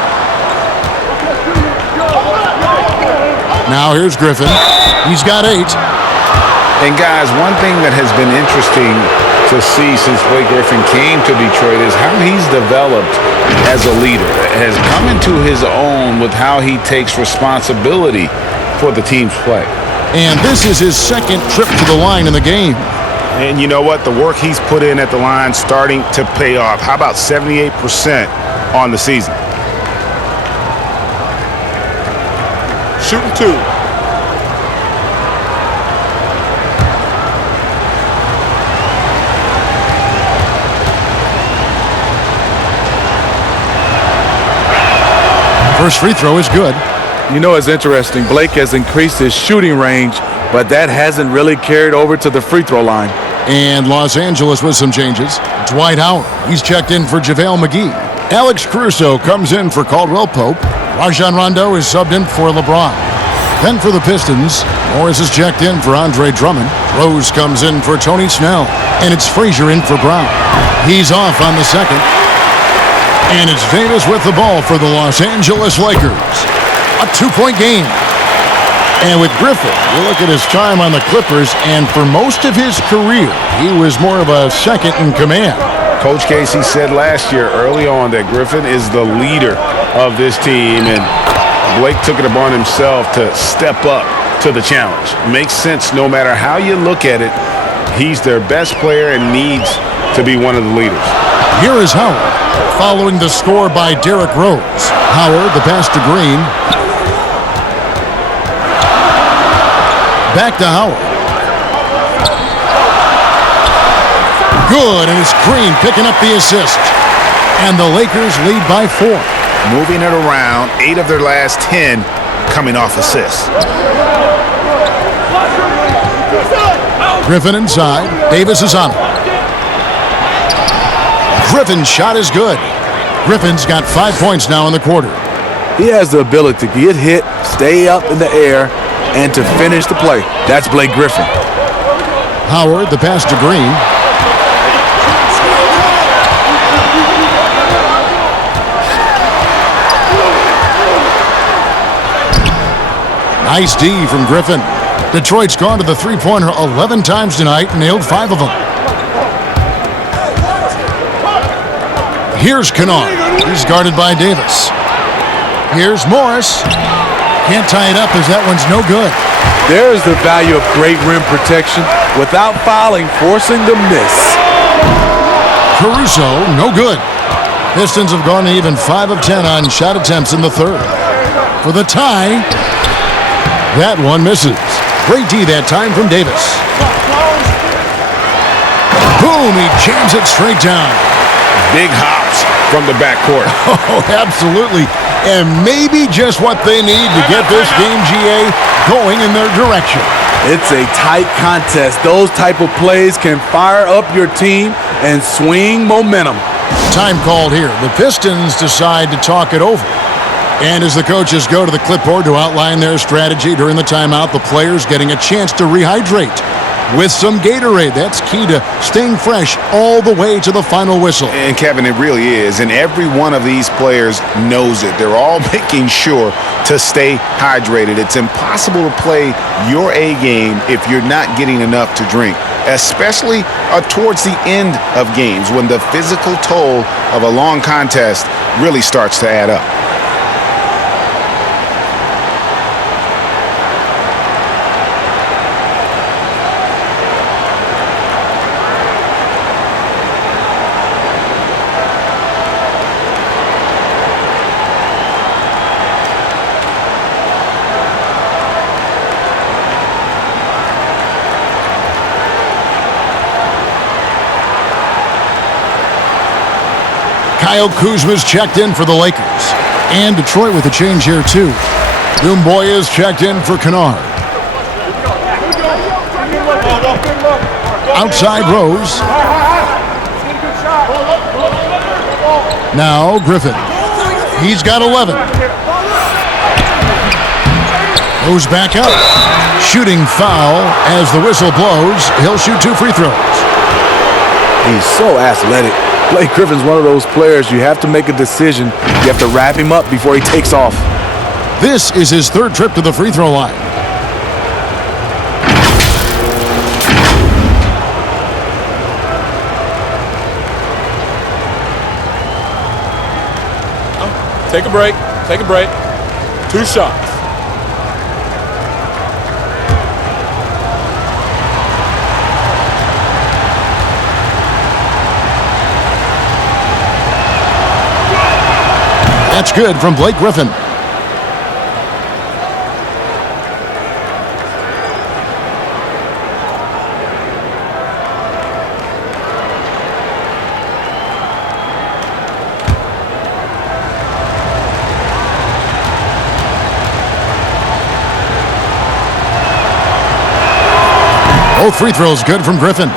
Now here's Griffin. He's got 8. And guys, one thing that has been interesting to see since Blake Griffin came to Detroit is how he's developed as a leader, has come into his own with how he takes responsibility for the team's play. And this is his second trip to the line in the game. And you know what? The work he's put in at the line starting to pay off. How about 78% on the season? Shooting 2. First free throw is good. You know, it's interesting. Blake has increased his shooting range, but that hasn't really carried over to the free throw line. And Los Angeles with some changes. Dwight Howard, he's checked in for JaVale McGee. Alex Caruso comes in for Caldwell Pope. Rajon Rondo is subbed in for LeBron. Then for the Pistons, Morris is checked in for Andre Drummond. Rose comes in for Tony Snell. And it's Frazier in for Brown. He's off on the second. And it's Davis with the ball for the Los Angeles Lakers. A 2-point game. And with Griffin, you look at his time on the Clippers, and for most of his career, he was more of a second in command. Coach Casey said last year early on that Griffin is the leader of this team, and Blake took it upon himself to step up to the challenge. Makes sense no matter how you look at it. He's their best player and needs to be one of the leaders. Here is Howard, following the score by Derrick Rose. Howard, the pass to Green. Back to Howard. Good, and it's Green picking up the assist. And the Lakers lead by 4. Moving it around, 8 of their last 10 coming off assists. Griffin inside. Davis is on it. Griffin's shot is good. Griffin's got 5 points now in the quarter. He has the ability to get hit, stay up in the air, and to finish the play. That's Blake Griffin. Howard, the pass to Green. Nice D from Griffin. Detroit's gone to the three-pointer 11 times tonight and nailed 5 of them. Here's Kennard. He's guarded by Davis. Here's Morris. Can't tie it up as that one's no good. There's the value of great rim protection without fouling, forcing the miss. Caruso, no good. Pistons have gone even 5 of 10 on shot attempts in the third. For the tie, that one misses. Great D that time from Davis. Boom, he jams it straight down. Big hops from the backcourt. Oh, absolutely. And maybe just what they need to get this game, GA, going in their direction. It's a tight contest. Those type of plays can fire up your team and swing momentum. Time called here. The Pistons decide to talk it over. And as the coaches go to the clipboard to outline their strategy during the timeout, the players getting a chance to rehydrate with some Gatorade. That's key to staying fresh all the way to the final whistle. And Kevin, it really is. And every one of these players knows it. They're all making sure to stay hydrated. It's impossible to play your A game if you're not getting enough to drink, especially towards the end of games when the physical toll of a long contest really starts to add up. Kyle Kuzma's checked in for the Lakers. And Detroit with a change here, too. Boomboy is checked in for Kennard. Outside Rose. Now Griffin. He's got 11. Goes back up. Shooting foul as the whistle blows. He'll shoot 2 free throws. He's so athletic. Blake Griffin's one of those players you have to make a decision. You have to wrap him up before he takes off. This is his 3rd trip to the free throw line. Take a break. Take a break. 2 shots. That's good from Blake Griffin. Both free throws good from Griffin.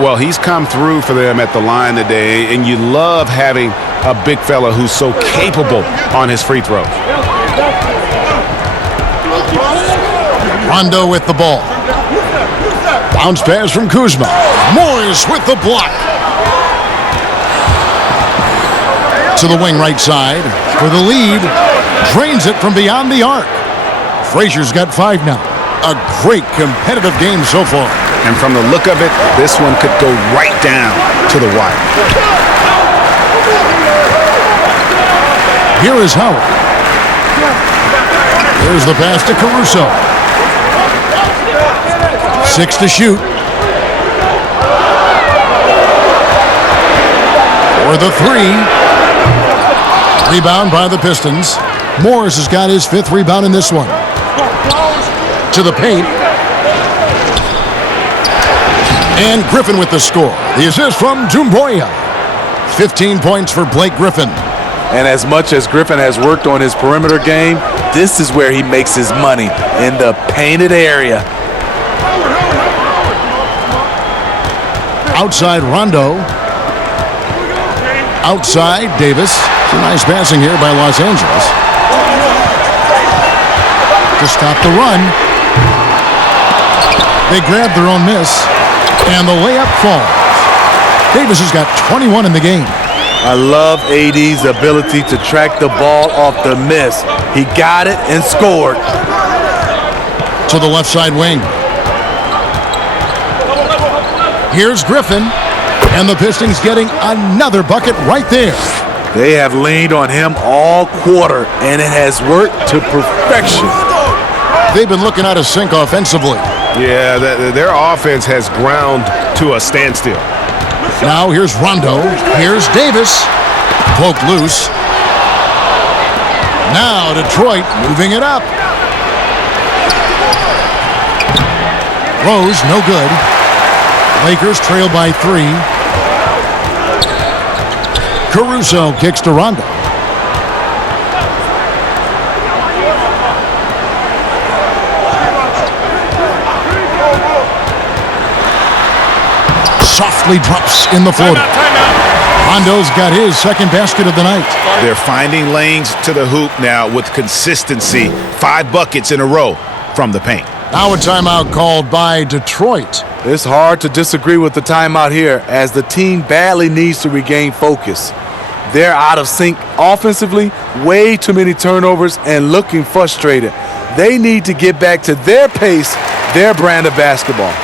Well, he's come through for them at the line today, and you love having a big fella who's so capable on his free throws. Rondo with the ball. Bounce pass from Kuzma. Morris with the block. To the wing right side for the lead. Drains it from beyond the arc. Frazier's got 5 now. A great competitive game so far. And from the look of it, this one could go right down to the wire. Here is Howard. There's the pass to Caruso. 6 to shoot. For the 3. Rebound by the Pistons. Morris has got his 5th rebound in this one. To the paint. And Griffin with the score. The assist from Doumbouya. 15 points for Blake Griffin. And as much as Griffin has worked on his perimeter game, this is where he makes his money, in the painted area. Outside Rondo. Outside Davis. Some nice passing here by Los Angeles. To stop the run. They grab their own miss. And the layup falls. Davis has got 21 in the game. I love AD's ability to track the ball off the miss. He got it and scored. To the left side wing. Here's Griffin. And the Pistons getting another bucket right there. They have leaned on him all quarter, and it has worked to perfection. They've been looking out of sync offensively. Yeah, their offense has ground to a standstill. Now here's Rondo. Here's Davis. Poked loose. Now Detroit moving it up. Rose, no good. Lakers trail by 3. Caruso kicks to Rondo. Softly drops in the floater. Rondo's got his 2nd basket of the night. They're finding lanes to the hoop now with consistency. 5 buckets in a row from the paint. Now a timeout called by Detroit. It's hard to disagree with the timeout here, as the team badly needs to regain focus. They're out of sync offensively, way too many turnovers, and looking frustrated. They need to get back to their pace, their brand of basketball.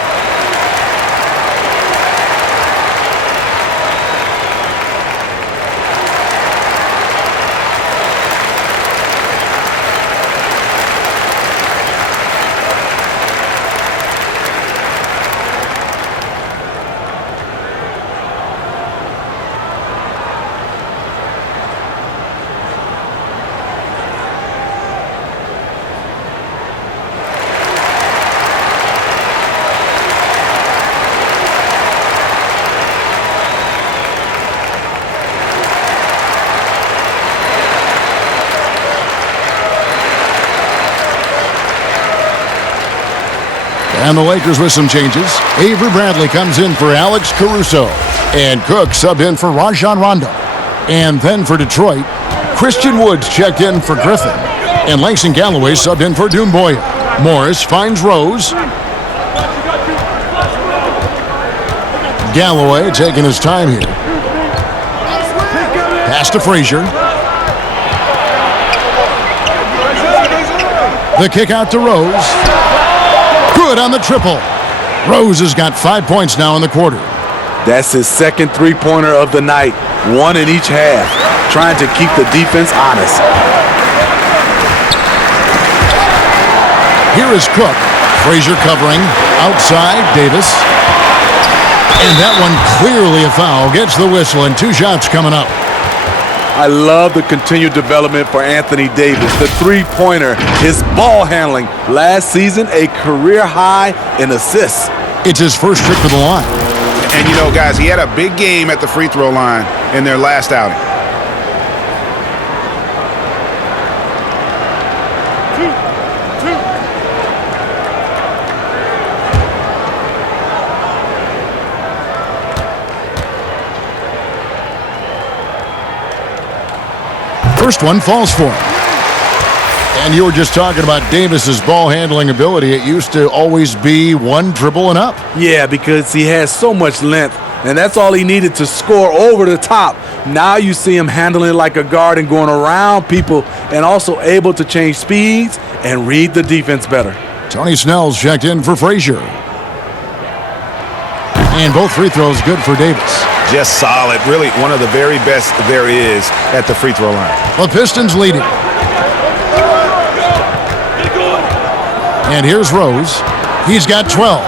And the Lakers with some changes. Avery Bradley comes in for Alex Caruso. And Cook subbed in for Rajon Rondo. And then for Detroit, Christian Woods checked in for Griffin. And Langston Galloway subbed in for Doumbouya. Morris finds Rose. Galloway taking his time here. Pass to Frazier. The kick out to Rose. Good on the triple. Rose has got 5 points now in the quarter. That's his 2nd three-pointer of the night, 1 in each half, trying to keep the defense honest. Here is Cook. Frazier covering. Outside, Davis. And that one clearly a foul. Gets the whistle, and 2 shots coming up. I love the continued development for Anthony Davis. The three-pointer, his ball handling. Last season, a career high in assists. It's his first trip to the line. And you know, guys, he had a big game at the free throw line in their last outing. First one falls for him. And you were just talking about Davis's ball handling ability. It used to always be 1 dribble and up. Yeah, because he has so much length, and that's all he needed to score over the top. Now you see him handling it like a guard and going around people, and also able to change speeds and read the defense better. Tony Snell's checked in for Frazier. And both free throws good for Davis. Just solid. Really one of the very best there is at the free throw line. The Pistons leading. And here's Rose. He's got 12.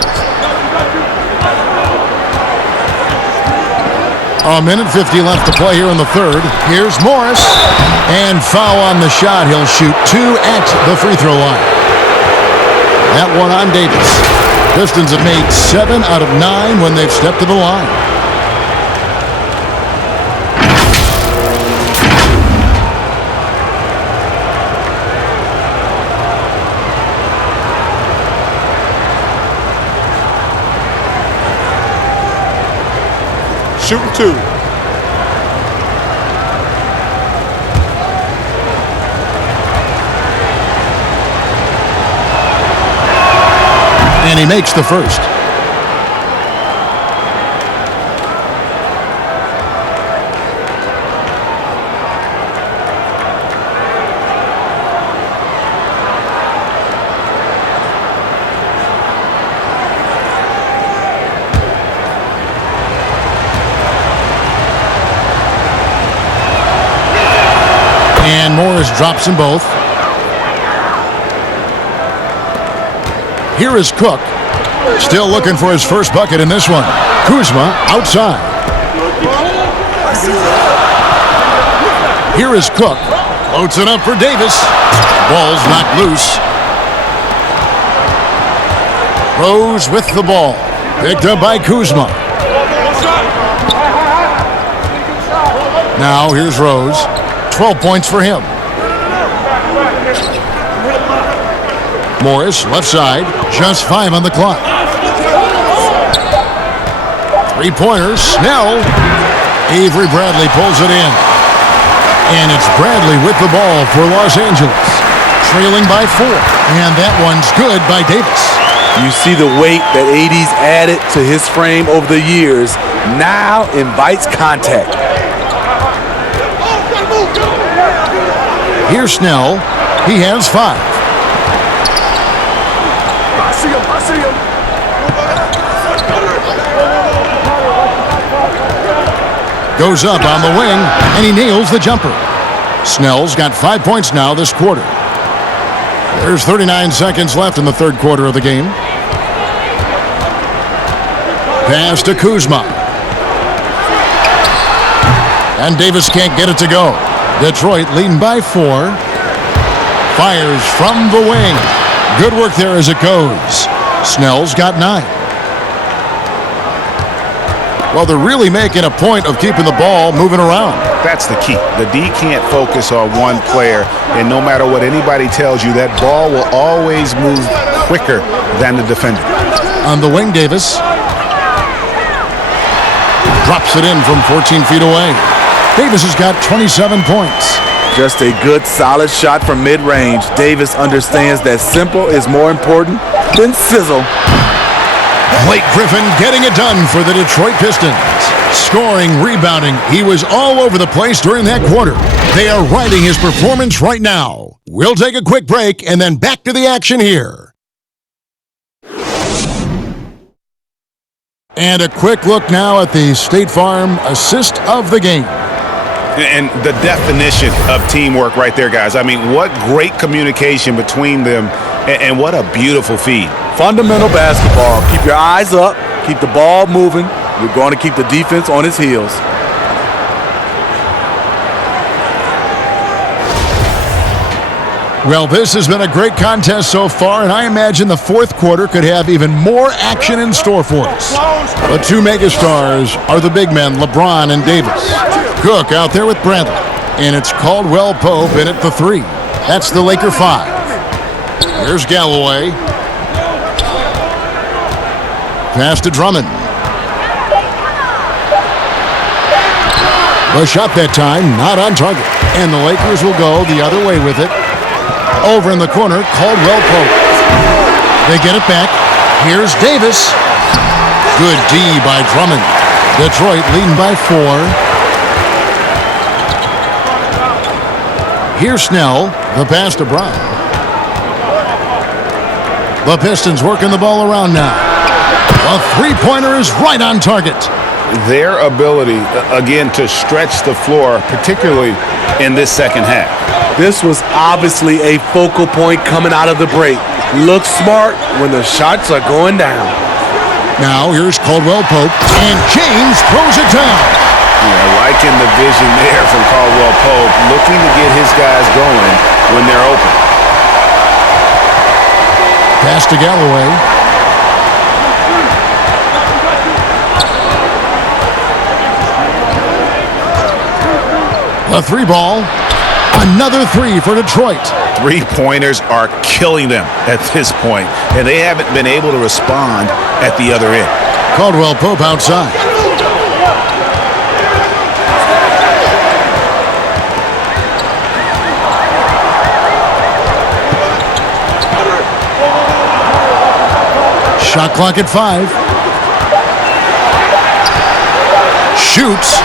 A minute 50 left to play here in the third. Here's Morris. And foul on the shot. He'll shoot 2 at the free throw line. That one on Davis. Pistons have made 7 out of 9 when they've stepped to the line. Shooting 2. And he makes the first. And Morris drops them both. Here is Cook. Still looking for his first bucket in this one. Kuzma outside. Here is Cook. Floats it up for Davis. Ball's knocked loose. Rose with the ball. Picked up by Kuzma. Now here's Rose. 12 points for him. Morris, left side, just 5 on the clock. 3-pointer, Snell. Avery Bradley pulls it in. And it's Bradley with the ball for Los Angeles. Trailing by 4. And that one's good by Davis. You see the weight that AD's added to his frame over the years. Now invites contact. Here's Snell. He has 5. I see him. Goes up on the wing, and he nails the jumper. Snell's got 5 points now this quarter. There's 39 seconds left in the third quarter of the game. Pass to Kuzma. And Davis can't get it to go. Detroit leading by 4. Fires from the wing. Good work there as it goes. Snell's got 9. Well, they're really making a point of keeping the ball moving around. That's the key. The D can't focus on one player, and no matter what anybody tells you, that ball will always move quicker than the defender. On the wing, Davis drops it in from 14 feet away. Davis has got 27 points. Just a good, solid shot from mid-range. Davis understands that simple is more important than sizzle. Blake Griffin getting it done for the Detroit Pistons. Scoring, rebounding, he was all over the place during that quarter. They are riding his performance right now. We'll take a quick break and then back to the action here. And a quick look now at the State Farm assist of the game. And the definition of teamwork right there, guys. I mean, what great communication between them, and what a beautiful feed. Fundamental basketball. Keep your eyes up. Keep the ball moving. You're going to keep the defense on its heels. Well, this has been a great contest so far, and I imagine the fourth quarter could have even more action in store for us. The two megastars are the big men, LeBron and Davis. Cook out there with Bradley, and it's Caldwell Pope in at the 3. That's the Laker 5. Here's Galloway. Pass to Drummond. The shot that time, not on target. And the Lakers will go the other way with it. Over in the corner, Caldwell Pope. They get it back. Here's Davis. Good D by Drummond. Detroit leading by 4. Here's Snell. The pass to Brown. The Pistons working the ball around now. A three-pointer is right on target. Their ability, again, to stretch the floor, particularly in this second half. This was obviously a focal point coming out of the break. Look smart when the shots are going down. Now here's Caldwell Pope, and James throws it down. Yeah, liking the vision there from Caldwell Pope, looking to get his guys going when they're open. Pass to Galloway. A 3-ball. Another 3 for Detroit. Three-pointers are killing them at this point, and they haven't been able to respond at the other end. Caldwell Pope outside. Shot clock at 5. Shoots.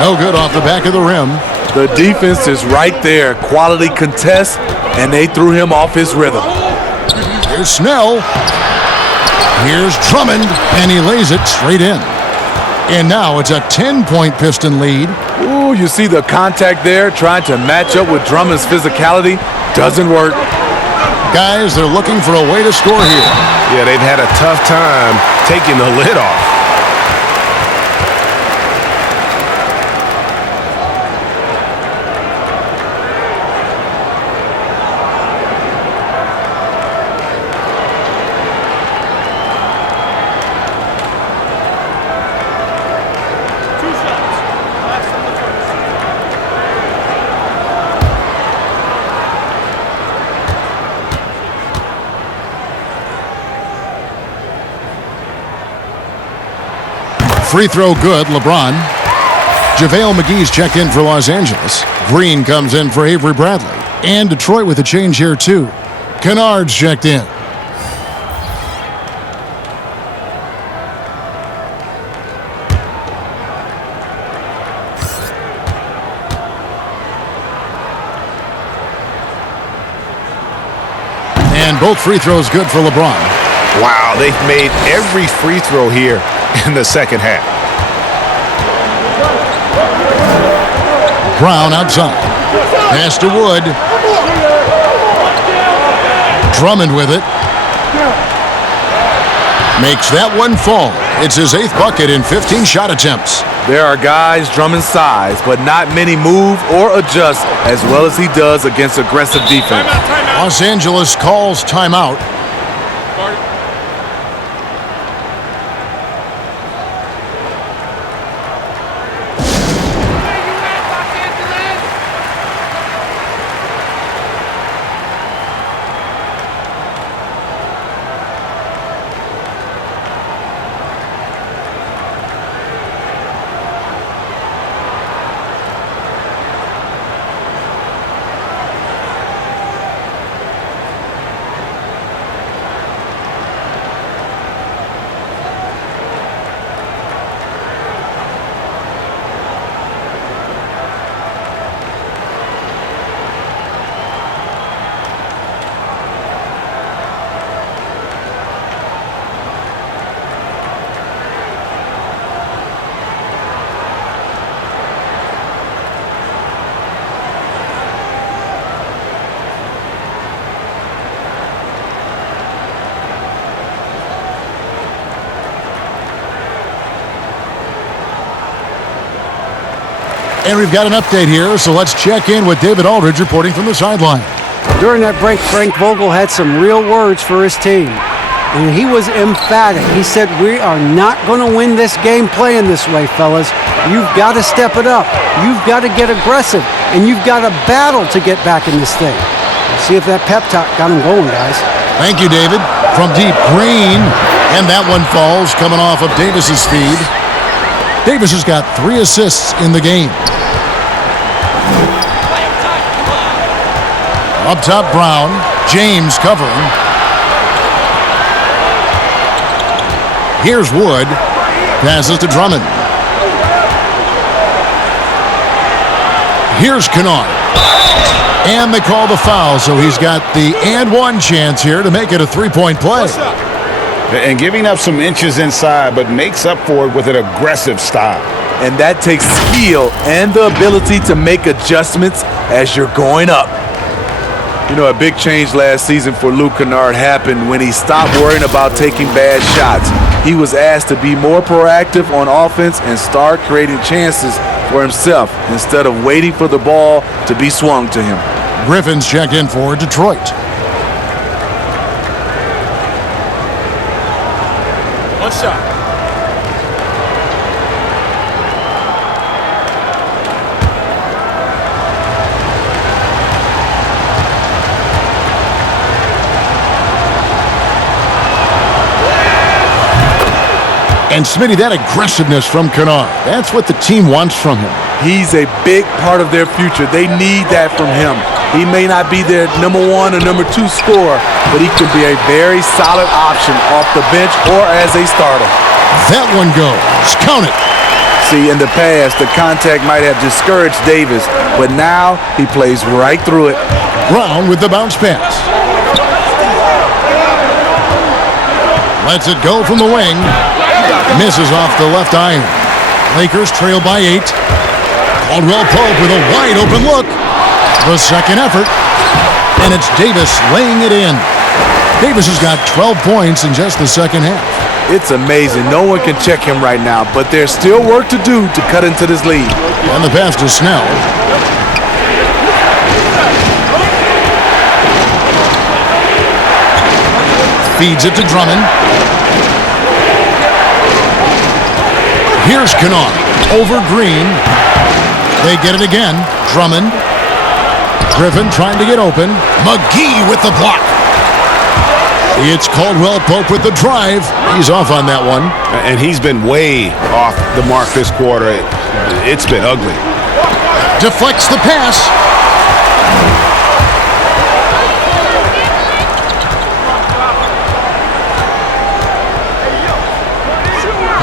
No good off the back of the rim. The defense is right there. Quality contest, and they threw him off his rhythm. Here's Snell. Here's Drummond, and he lays it straight in. And now it's a 10-point Piston lead. Ooh, you see the contact there, trying to match up with Drummond's physicality. Doesn't work. Guys, they're looking for a way to score here. Yeah, they've had a tough time taking the lid off. Free throw good, LeBron. JaVale McGee's checked in for Los Angeles. Green comes in for Avery Bradley. And Detroit with a change here, too. Kennard's checked in. And both free throws good for LeBron. Wow, they've made every free throw here in the second half. Brown outside. Pass to Wood. Drummond with it. Makes that one fall. It's his 8th bucket in 15 shot attempts. There are guys Drummond's size, but not many move or adjust as well as he does against aggressive defense. Los Angeles calls timeout. And we've got an update here, so let's check in with David Aldridge reporting from the sideline. During that break, Frank Vogel had some real words for his team. And he was emphatic. He said, "We are not going to win this game playing this way, fellas. You've got to step it up. You've got to get aggressive. And you've got to battle to get back in this thing." Let's see if that pep talk got him going, guys. Thank you, David. From deep, Green. And that one falls, coming off of Davis's feed. Davis has got 3 assists in the game. Up top, Brown. James covering. Here's Wood. Passes to Drummond. Here's Kennard. And they call the foul, so he's got the and one chance here to make it a 3-point play. And giving up some inches inside, but makes up for it with an aggressive style. And that takes skill and the ability to make adjustments as you're going up. You know, a big change last season for Luke Kennard happened when he stopped worrying about taking bad shots. he was asked to be more proactive on offense and start creating chances for himself instead of waiting for the ball to be swung to him. Griffin's checked in for Detroit. One shot. And Smitty, that aggressiveness from Kennard, that's what the team wants from him. He's a big part of their future. They need that from him. He may not be their number 1 or number 2 scorer, but he can be a very solid option off the bench or as a starter. That one goes. Count it. See, in the past, the contact might have discouraged Davis, but now he plays right through it. Brown with the bounce pass. Lets it go from the wing. Misses off the left iron. Lakers trail by 8. Caldwell Pope with a wide open look. The second effort. And it's Davis laying it in. Davis has got 12 points in just the second half. It's amazing. No one can check him right now, but there's still work to do to cut into this lead. And the pass to Snell. Feeds it to Drummond. Here's Kennard over Green. They get it again. Drummond. Griffin trying to get open. McGee with the block. It's Caldwell Pope with the drive. He's off on that one. And he's been way off the mark this quarter. It's been ugly. Deflects the pass.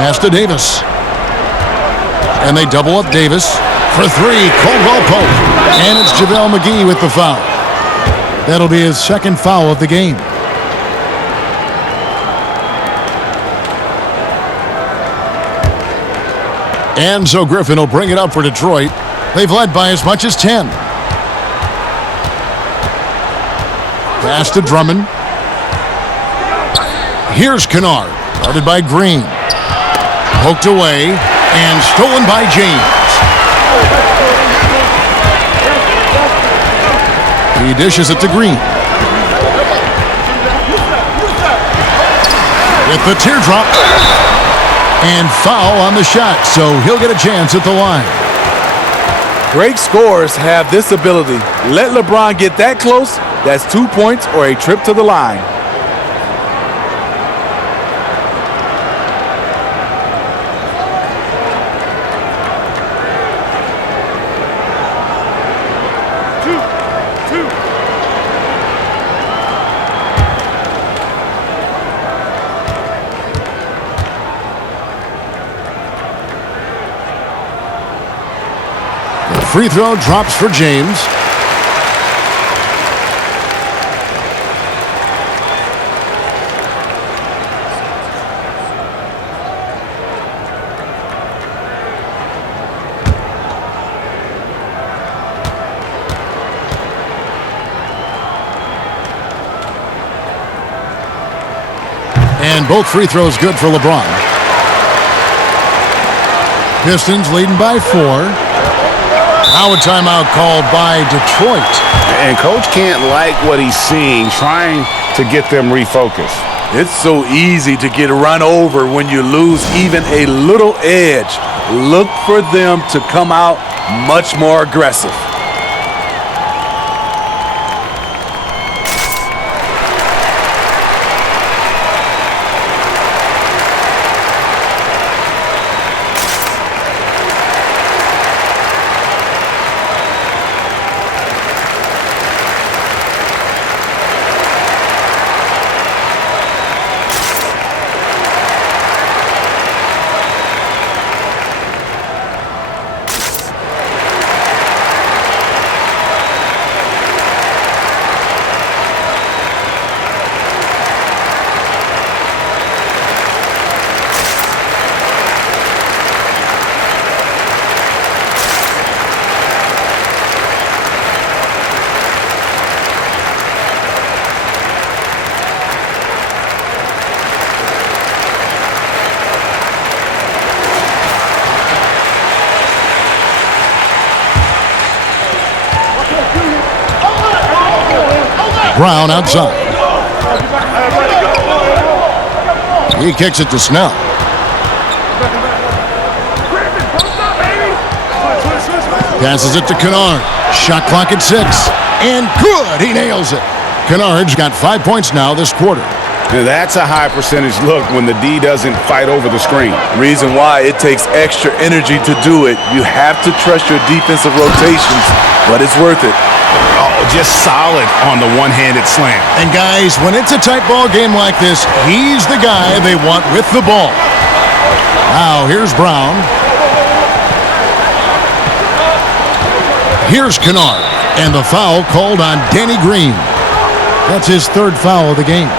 Pass to Davis. And they double up Davis for 3. Caldwell Pope. And it's JaVale McGee with the foul. That'll be his second foul of the game. And so Griffin will bring it up for Detroit. They've led by as much as 10. Pass to Drummond. Here's Kennard. Guarded by Green. Poked away. And stolen by James. He dishes it to Green. With the teardrop. And foul on the shot, so he'll get a chance at the line. Great scorers have this ability. Let LeBron get that close, that's 2 points or a trip to the line. Free throw drops for James. And both free throws good for LeBron. Pistons leading by 4. Now a timeout called by Detroit. And coach can't like what he's seeing, trying to get them refocused. It's so easy to get run over when you lose even a little edge. Look for them to come out much more aggressive. Brown outside. He kicks it to Snell. Passes it to Kennard. Shot clock at 6. And good! He nails it. Kennard's got 5 points now this quarter. Now that's a high percentage look when the D doesn't fight over the screen. Reason why it takes extra energy to do it. You have to trust your defensive rotations, but it's worth it. Oh, just solid on the one-handed slam. And guys, when it's a tight ball game like this, he's the guy they want with the ball. Now here's Brown. Here's Kennard. And the foul called on Danny Green. That's his third foul of the game.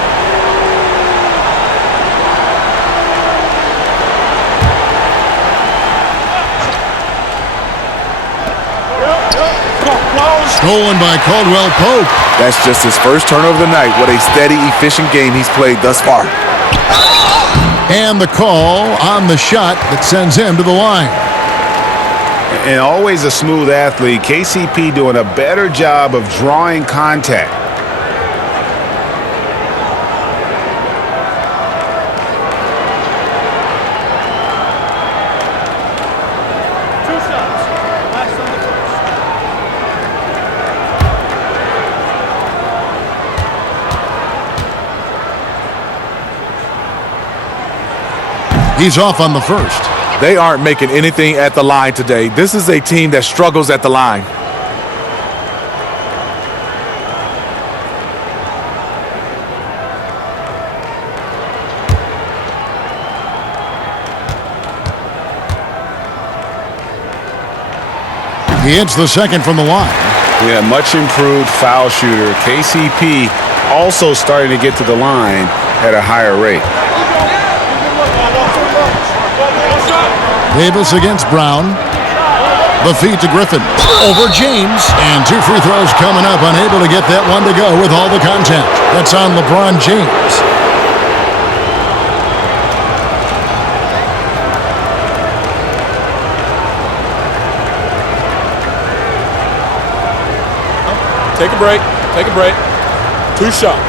Stolen by Caldwell Pope. That's just his first turnover of the night. What a steady, efficient game he's played thus far. And the call on the shot that sends him to the line. And always a smooth athlete, KCP doing a better job of drawing contact. He's off on the first. They aren't making anything at the line today. This is a team that struggles at the line. He hits the second from the line. Yeah, much improved foul shooter. KCP also starting to get to the line at a higher rate. Davis against Brown. The feed to Griffin. Over James. And 2 free throws coming up. Unable to get that one to go with all the contact. That's on LeBron James. Take a break. Take a break. 2 shots.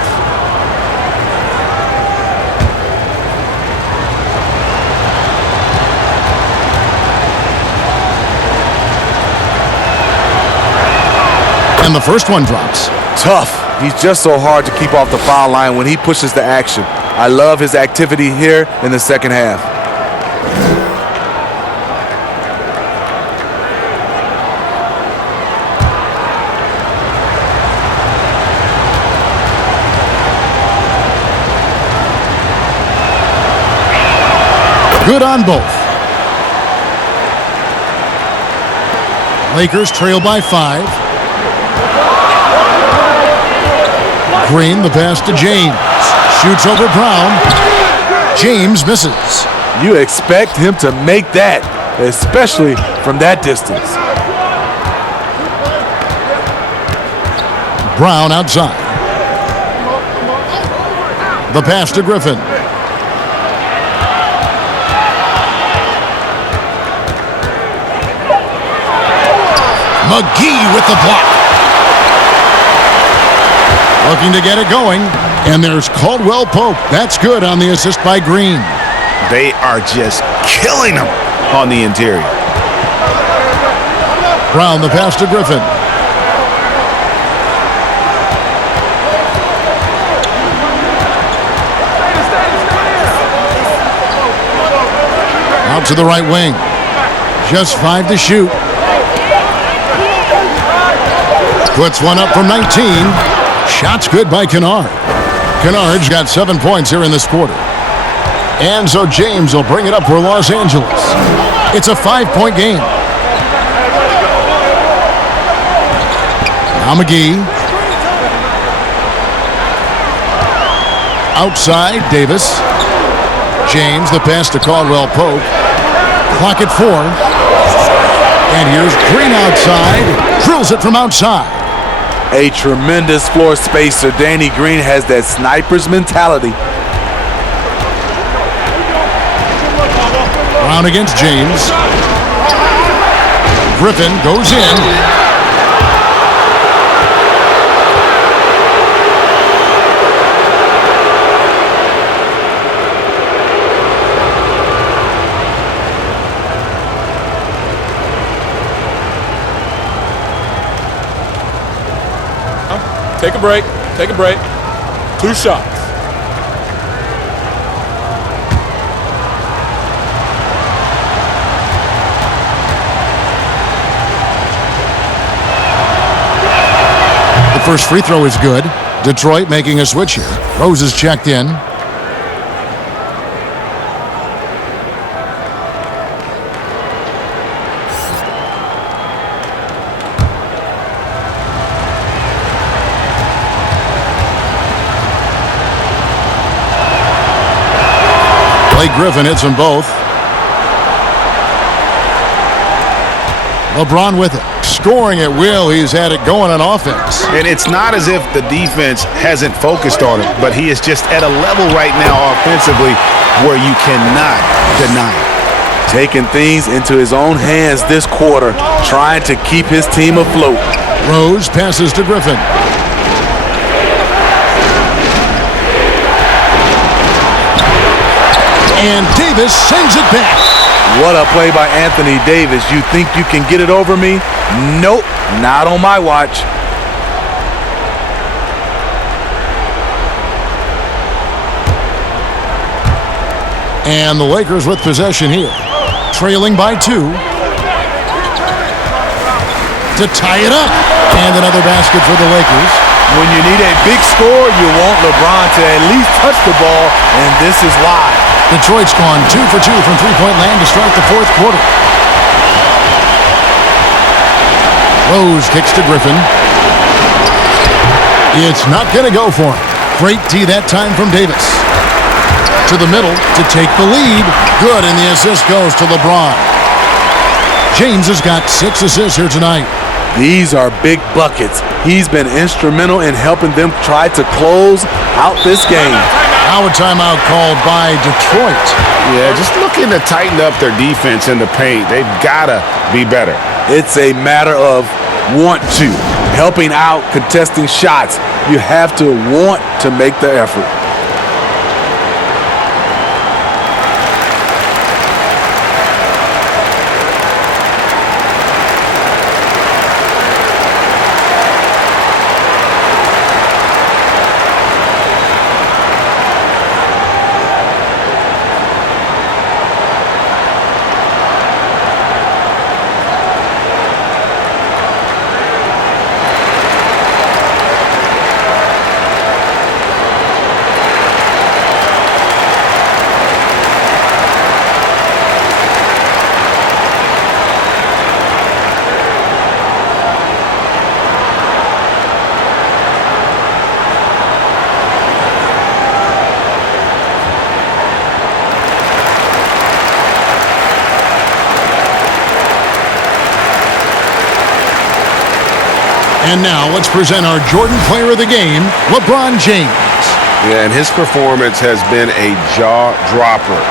And the first one drops. Tough. He's just so hard to keep off the foul line when he pushes the action. I love his activity here in the second half. Good on both. Lakers trail by 5. Green, the pass to James. Shoots over Brown. James misses. You expect him to make that, especially from that distance. Brown outside. The pass to Griffin. McGee with the block. Looking to get it going. And there's Caldwell Pope. That's good on the assist by Green. They are just killing them on the interior. Brown, the pass to Griffin. Out to the right wing. Just 5 to shoot. Puts one up from 19. Shot's good by Kennard. Kennard's got 7 points here in this quarter. And so James will bring it up for Los Angeles. It's a 5-point game. Now McGee. Outside, Davis. James, the pass to Caldwell Pope. Clock at 4. And here's Green outside. Drills it from outside. A tremendous floor spacer. Danny Green has that sniper's mentality. Brown against James. Griffin goes in. Take a break. Take a break. 2 shots. The first free throw is good. Detroit making a switch here. Rose is checked in. Blake Griffin hits them both. LeBron with it. Scoring at will. He's had it going on offense. And it's not as if the defense hasn't focused on him, but he is just at a level right now offensively where you cannot deny it. Taking things into his own hands this quarter, trying to keep his team afloat. Rose passes to Griffin. And Davis sends it back. What a play by Anthony Davis. You think you can get it over me? Nope, not on my watch. And the Lakers with possession here. Trailing by 2. To tie it up. And another basket for the Lakers. When you need a big score, you want LeBron to at least touch the ball, and this is why. Detroit's gone 2 for 2 from three-point land to start the fourth quarter. Rose kicks to Griffin. It's not going to go for him. Great D that time from Davis. To the middle to take the lead. Good, and the assist goes to LeBron. James has got 6 assists here tonight. These are big buckets. He's been instrumental in helping them try to close out this game. Now a timeout called by Detroit. Yeah, just looking to tighten up their defense in the paint. They've got to be better. It's a matter of want to. Helping out, contesting shots. You have to want to make the effort. And now let's present our Jordan Player of the Game, LeBron James. Yeah, and his performance has been a jaw-dropper.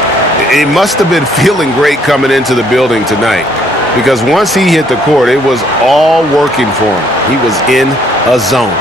It must have been feeling great coming into the building tonight because once he hit the court, it was all working for him. He was in a zone.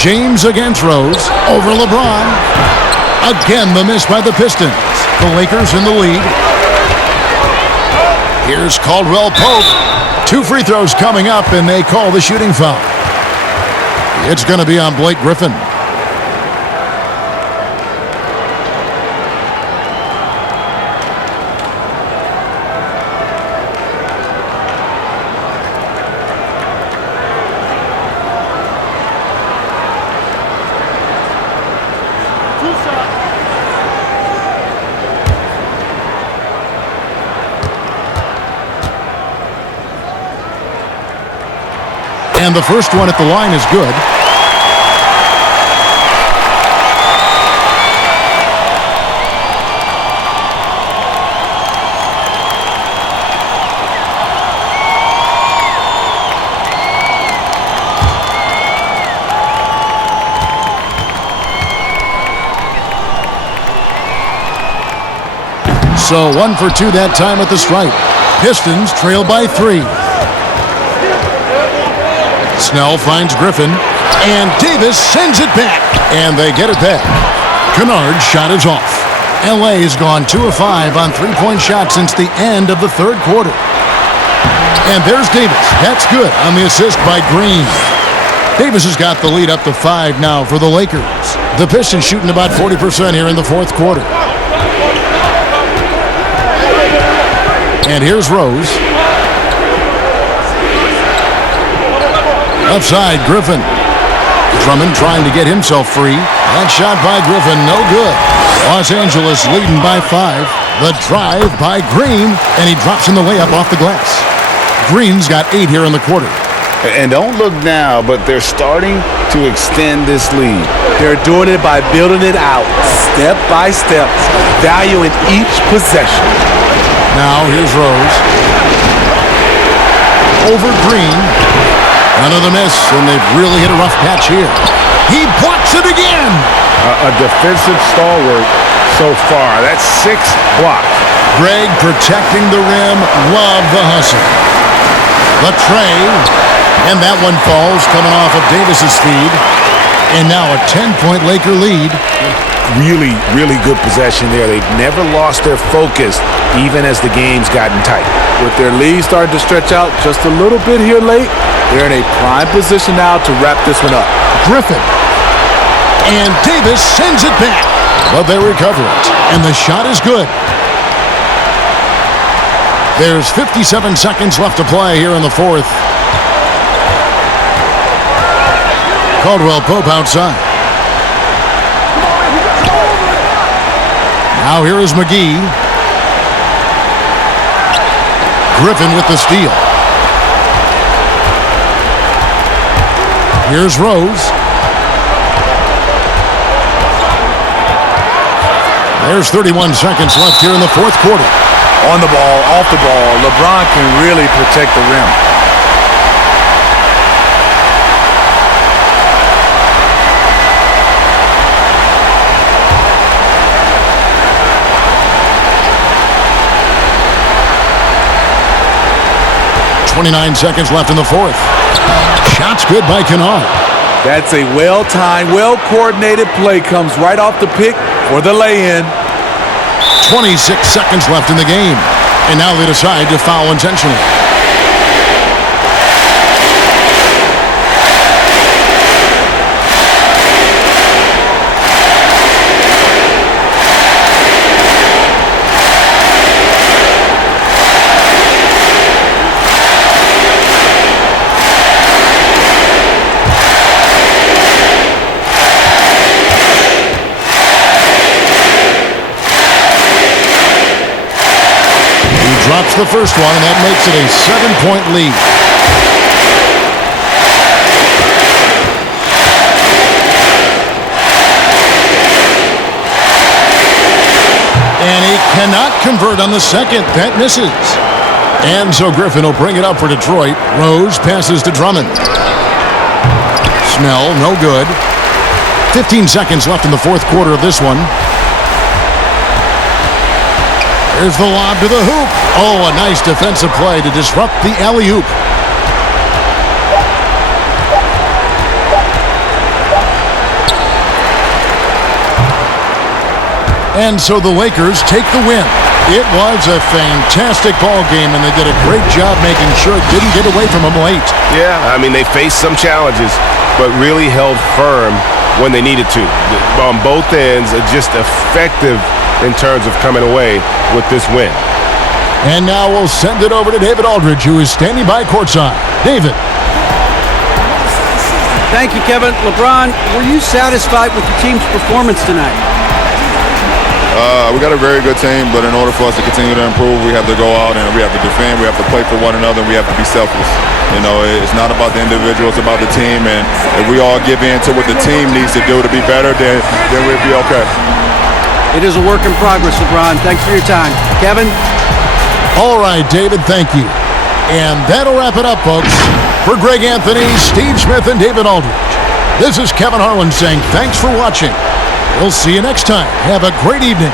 James against Rose. Over LeBron. Again, the miss by the Pistons. The Lakers in the lead. Here's Caldwell Pope. 2 free throws coming up, and they call the shooting foul. It's going to be on Blake Griffin. And the first one at the line is good. So 1 for 2 that time at the stripe. Pistons trail by 3. Snell finds Griffin, and Davis sends it back, and they get it back. Kennard's shot is off. LA has gone 2 of 5 on three-point shots since the end of the third quarter. And there's Davis. That's good on the assist by Green. Davis has got the lead up to 5 now for the Lakers. The Pistons shooting about 40% here in the fourth quarter. And here's Rose. Outside, Griffin. Drummond trying to get himself free. That shot by Griffin, no good. Los Angeles leading by 5. The drive by Green, and he drops in the layup off the glass. Green's got 8 here in the quarter. And don't look now, but they're starting to extend this lead. They're doing it by building it out, step by step, valuing each possession. Now here's Rose. Over Green. Another miss, and they've really hit a rough patch here. He blocks it again. A defensive stalwart so far. That's 6 blocks. Greg protecting the rim. Love the hustle. The tray. And that one falls, coming off of Davis's feed. And now a 10-point Laker lead. Really, really good possession there. They've never lost their focus, even as the game's gotten tight. With their lead starting to stretch out just a little bit here late, they're in a prime position now to wrap this one up. Griffin. And Davis sends it back. But they recover it. And the shot is good. There's 57 seconds left to play here in the fourth. Caldwell Pope outside. Now here is McGee. Griffin with the steal. Here's Rose. There's 31 seconds left here in the fourth quarter. On the ball, off the ball, LeBron can really protect the rim. .29 seconds left in the fourth. Shot's good by Kennard. That's a well-timed, well-coordinated play. Comes right off the pick for the lay-in. 26 seconds left in the game. And now they decide to foul intentionally. Drops the first one, and that makes it a 7-point lead. And he cannot convert on the second. That misses. And so Griffin will bring it up for Detroit. Rose passes to Drummond. Snell, no good. 15 seconds left in the fourth quarter of this one. There's the lob to the hoop. Oh, a nice defensive play to disrupt the alley-oop. And so the Lakers take the win. It was a fantastic ball game, and they did a great job making sure it didn't get away from them late. Yeah, I mean, they faced some challenges, but really held firm when they needed to. On both ends, just effective in terms of coming away with this win. And now we'll send it over to David Aldridge, who is standing by courtside. David. Thank you, Kevin. LeBron, were you satisfied with the team's performance tonight? We got a very good team, but in order for us to continue to improve, we have to go out and we have to defend, we have to play for one another, and we have to be selfless. You know, it's not about the individual, it's about the team, and if we all give in to what the team needs to do to be better, then we'll be okay. It is a work in progress, LeBron. Thanks for your time. Kevin? All right, David, thank you. And that'll wrap it up, folks. For Greg Anthony, Steve Smith, and David Aldridge, this is Kevin Harlan saying thanks for watching. We'll see you next time. Have a great evening.